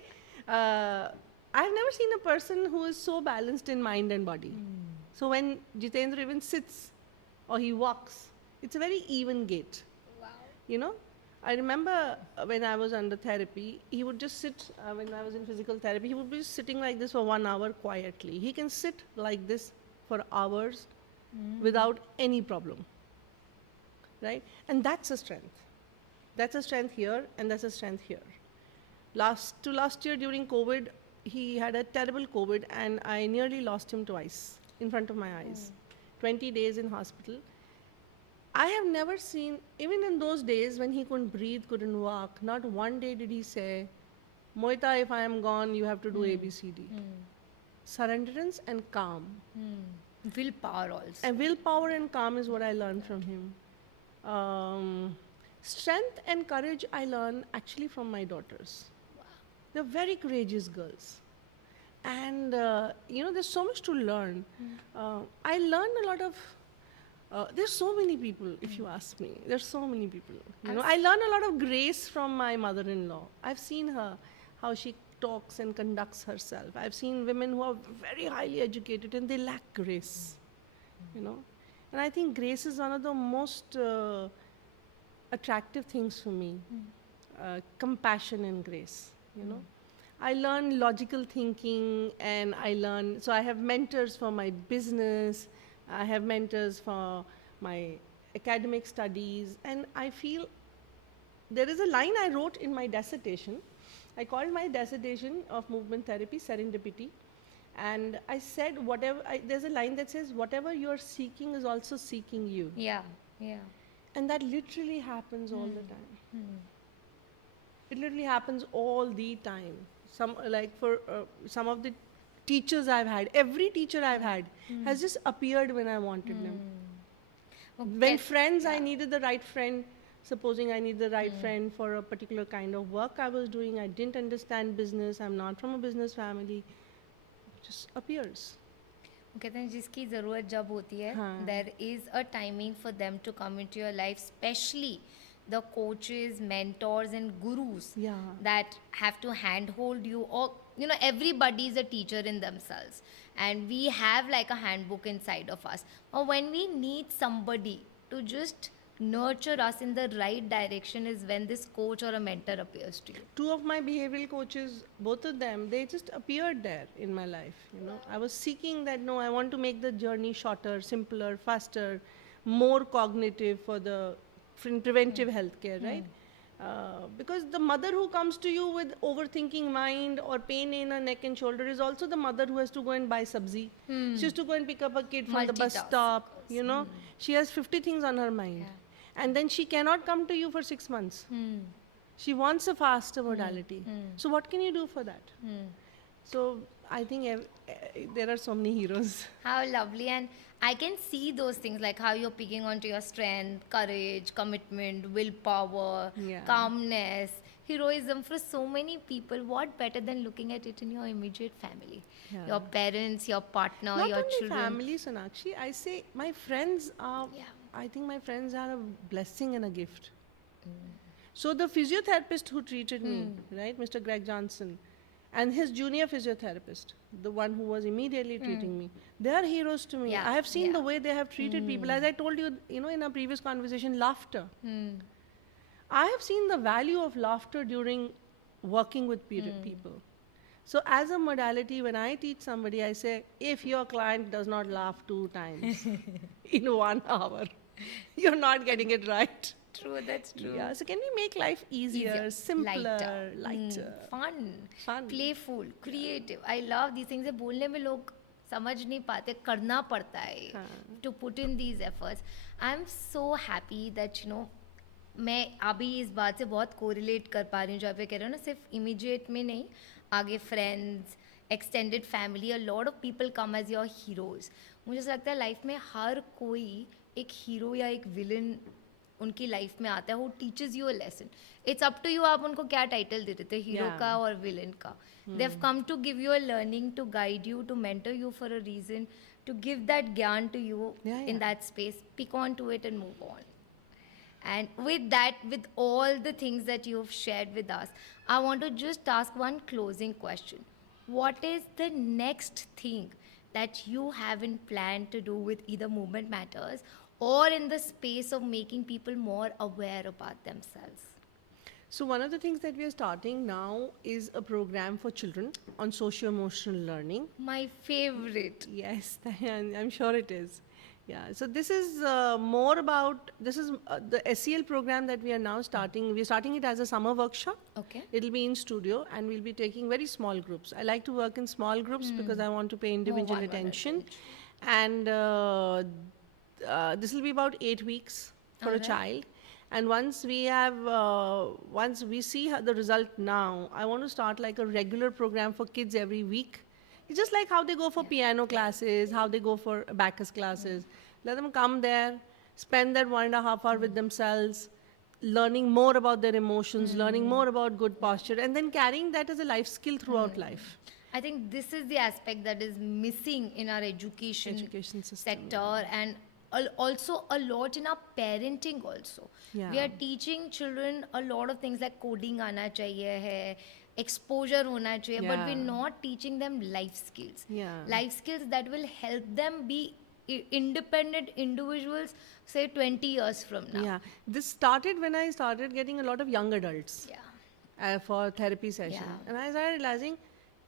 I've never seen a person who is so balanced in mind and body. So when Jitendra even sits or he walks, it's a very even gait. Wow. You know? I remember when I was under therapy, he would just sit, when I was in physical therapy, he would be sitting like this for 1 hour quietly. He can sit like this for hours without any problem, right? And that's a strength. That's a strength here, and that's a strength here. Last year during COVID, he had a terrible COVID, and I nearly lost him twice in front of my eyes. 20 days in hospital. I have never seen, even in those days when he couldn't breathe, couldn't walk, not one day did he say, Mohita, if I am gone, you have to do A, B, C, D. Surrenderance and calm. Willpower also. And willpower and calm is what I learned from him. Strength and courage I learn actually from my daughters. Wow. They're very courageous girls. And, there's so much to learn. I learned a lot of there's so many people, if you ask me. There's so many people. I learn a lot of grace from my mother-in-law. I've seen her, how she talks and conducts herself. I've seen women who are very highly educated and they lack grace, And I think grace is one of the most attractive things for me. Compassion and grace, I learn logical thinking, and so I have mentors for my business. I have mentors for my academic studies, and I feel there is a line I wrote in my dissertation. I called my dissertation of movement therapy serendipity. And I said, there's a line that says, whatever you're seeking is also seeking you. Yeah, yeah. And that literally happens all the time. Hmm. It literally happens all the time. Some of the teachers I've had, every teacher I've had has just appeared when I wanted them. When friends, I needed the right friend. Supposing I need the right friend for a particular kind of work I was doing, I didn't understand business, I'm not from a business family, just appears. कहते हैं जिसकी ज़रूरत जब होती है, there is a timing for them to come into your life, especially the coaches, mentors and gurus that have to handhold you, or everybody is a teacher in themselves, and we have like a handbook inside of us. Or when we need somebody to just nurture us in the right direction is when this coach or a mentor appears to you. Two of my behavioral coaches, both of them, they just appeared there in my life. I was seeking that, no, I want to make the journey shorter, simpler, faster, more cognitive for the preventive healthcare, right? Because the mother who comes to you with overthinking mind or pain in her neck and shoulder is also the mother who has to go and buy sabzi. She has to go and pick up a kid from the bus stop, She has 50 things on her mind. Yeah. And then she cannot come to you for 6 months. She wants a faster modality. So what can you do for that? So I think there are so many heroes. How lovely. And I can see those things, like how you're picking onto your strength, courage, commitment, willpower, calmness, heroism for so many people. What better than looking at it in your immediate family? Your parents, your partner, Not your only children. Family, Sonakshi. I say my friends are, I think my friends are a blessing and a gift. So the physiotherapist who treated me, right, Mr. Greg Johnson, and his junior physiotherapist, the one who was immediately treating me, they are heroes to me. Yeah. I have seen the way they have treated people. As I told you, in our previous conversation, laughter. I have seen the value of laughter during working with people. So as a modality, when I teach somebody, I say, if your client does not laugh 2 times in 1 hour, you're not getting it right. True, that's true. Yeah, so can we make life easier, simpler, lighter, fun, playful, creative? I love these things. बोलने में लोग समझ नहीं पाते, करना पड़ता है to put in these efforts. I'm so happy that मैं अभी इस बात से बहुत कोरिलेट कर पा रही हूँ, जो आप कह रहे हो ना, सिर्फ इमीडिएट में नहीं, आगे friends, extended family, a lot of people come as your heroes. मुझे ऐसा लगता है लाइफ में हर कोई एक हीरो या एक विलन उनकी लाइफ में आता है, who teaches you a lesson. It's up to you, आप उनको क्या टाइटल देते थे, हीरो का और विलन का. They have come to give you a learning, to guide you, to mentor you for a reason, to give that gyan to you in that space. Pick on to it and move on. And with that, with all the things that you've shared with us, I want to just ask one closing question. What is the next thing that you haven't planned to do with either Movement Matters or in the space of making people more aware about themselves? So one of the things that we are starting now is a program for children on socio-emotional learning. My favorite. Yes, I'm sure it is. Yeah, so this is more about, this is the SEL program that we are now starting. We're starting it as a summer workshop. Okay. It'll be in studio and we'll be taking very small groups. I like to work in small groups because I want to pay individual attention. And this will be about 8 weeks for a child. And once we have, once we see the result now, I want to start like a regular program for kids every week. It's just like how they go for piano classes, how they go for abacus classes. Let them come there, spend that 1.5 hours with themselves, learning more about their emotions, learning more about good posture, and then carrying that as a life skill throughout life. I think this is the aspect that is missing in our education System, sector, and also a lot in our parenting also. We are teaching children a lot of things like coding आना चाहिए है, exposure होना चाहिए, but we're not teaching them life skills. Life skills that will help them be independent individuals, say 20 years from now. This started when I started getting a lot of young adults for therapy sessions. And I started realizing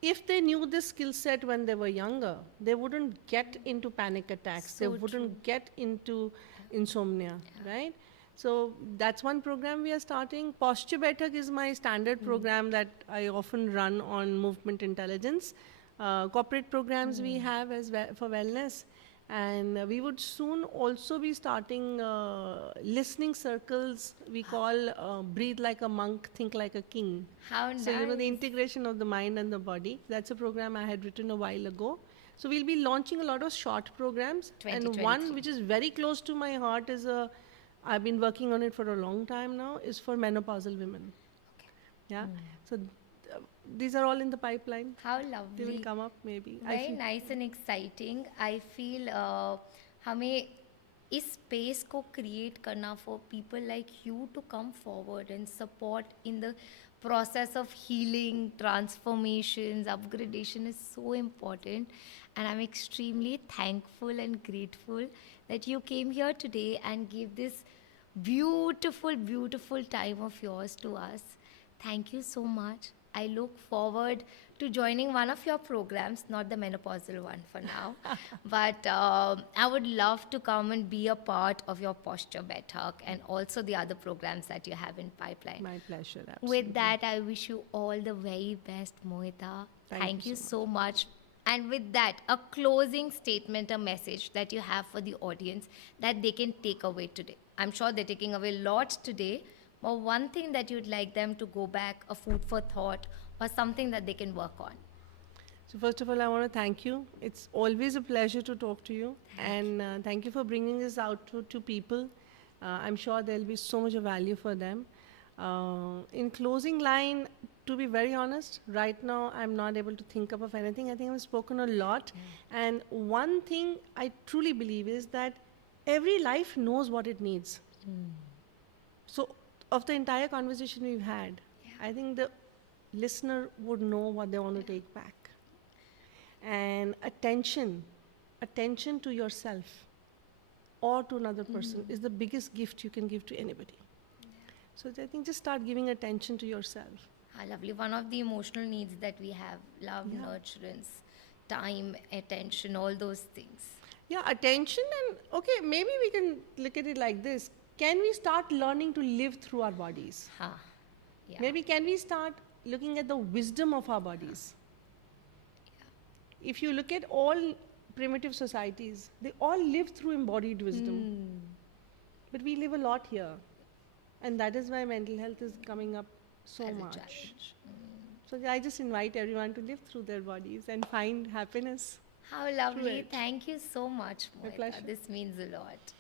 if they knew this skill set when they were younger, they wouldn't get into panic attacks, they wouldn't get into insomnia, right? So that's one program we are starting. Posture Baitak is my standard program that I often run on movement intelligence. Corporate programs we have as for wellness. And we would soon also be starting listening circles we call Breathe Like a Monk, Think Like a King. How So, the nice. integration of the mind and the body. That's a program I had written a while ago. So, we'll be launching a lot of short programs. And one 2023. which is very close to my heart is I've been working on it for a long time now, is for menopausal women. Okay. Yeah. So, these are all in the pipeline. How They lovely. will come up maybe. Very nice and exciting. I feel हमें इस space को create करना for people like you to come forward and support in the process of healing, transformations, upgradation is so important. And I'm extremely thankful and grateful that you came here today and gave this beautiful, beautiful time of yours to us. Thank you so much. I look forward to joining one of your programs, not the menopausal one for now, but I would love to come and be a part of your Posture Baitak and also the other programs that you have in pipeline. My pleasure. Absolutely. With that, I wish you all the very best, Mohita. Thank you so much. And with that, a closing statement, a message that you have for the audience that they can take away today. I'm sure they're taking away a lot today, but one thing that you'd like them to go back, a food for thought, or something that they can work on. So first of all, I want to thank you. It's always a pleasure to talk to you. And thank you for bringing this out to people. I'm sure there'll be so much of value for them. In closing line, to be very honest, right now I'm not able to think up of anything. I think I've spoken a lot. And one thing I truly believe is that every life knows what it needs. So of the entire conversation we've had, I think the listener would know what they want to take back. And attention to yourself or to another person is the biggest gift you can give to anybody. So I think just start giving attention to yourself. How lovely. One of the emotional needs that we have, love, nurturance, time, attention, all those things. Yeah, attention. And okay, maybe we can look at it like this. Can we start learning to live through our bodies? Yeah. Maybe can we start looking at the wisdom of our bodies? If you look at all primitive societies, they all live through embodied wisdom. But we live a lot here. And that is why mental health is coming up so As a much. challenge. So I just invite everyone to live through their bodies and find happiness. How lovely. it. Thank you so much, My Mohita. pleasure. This means a lot.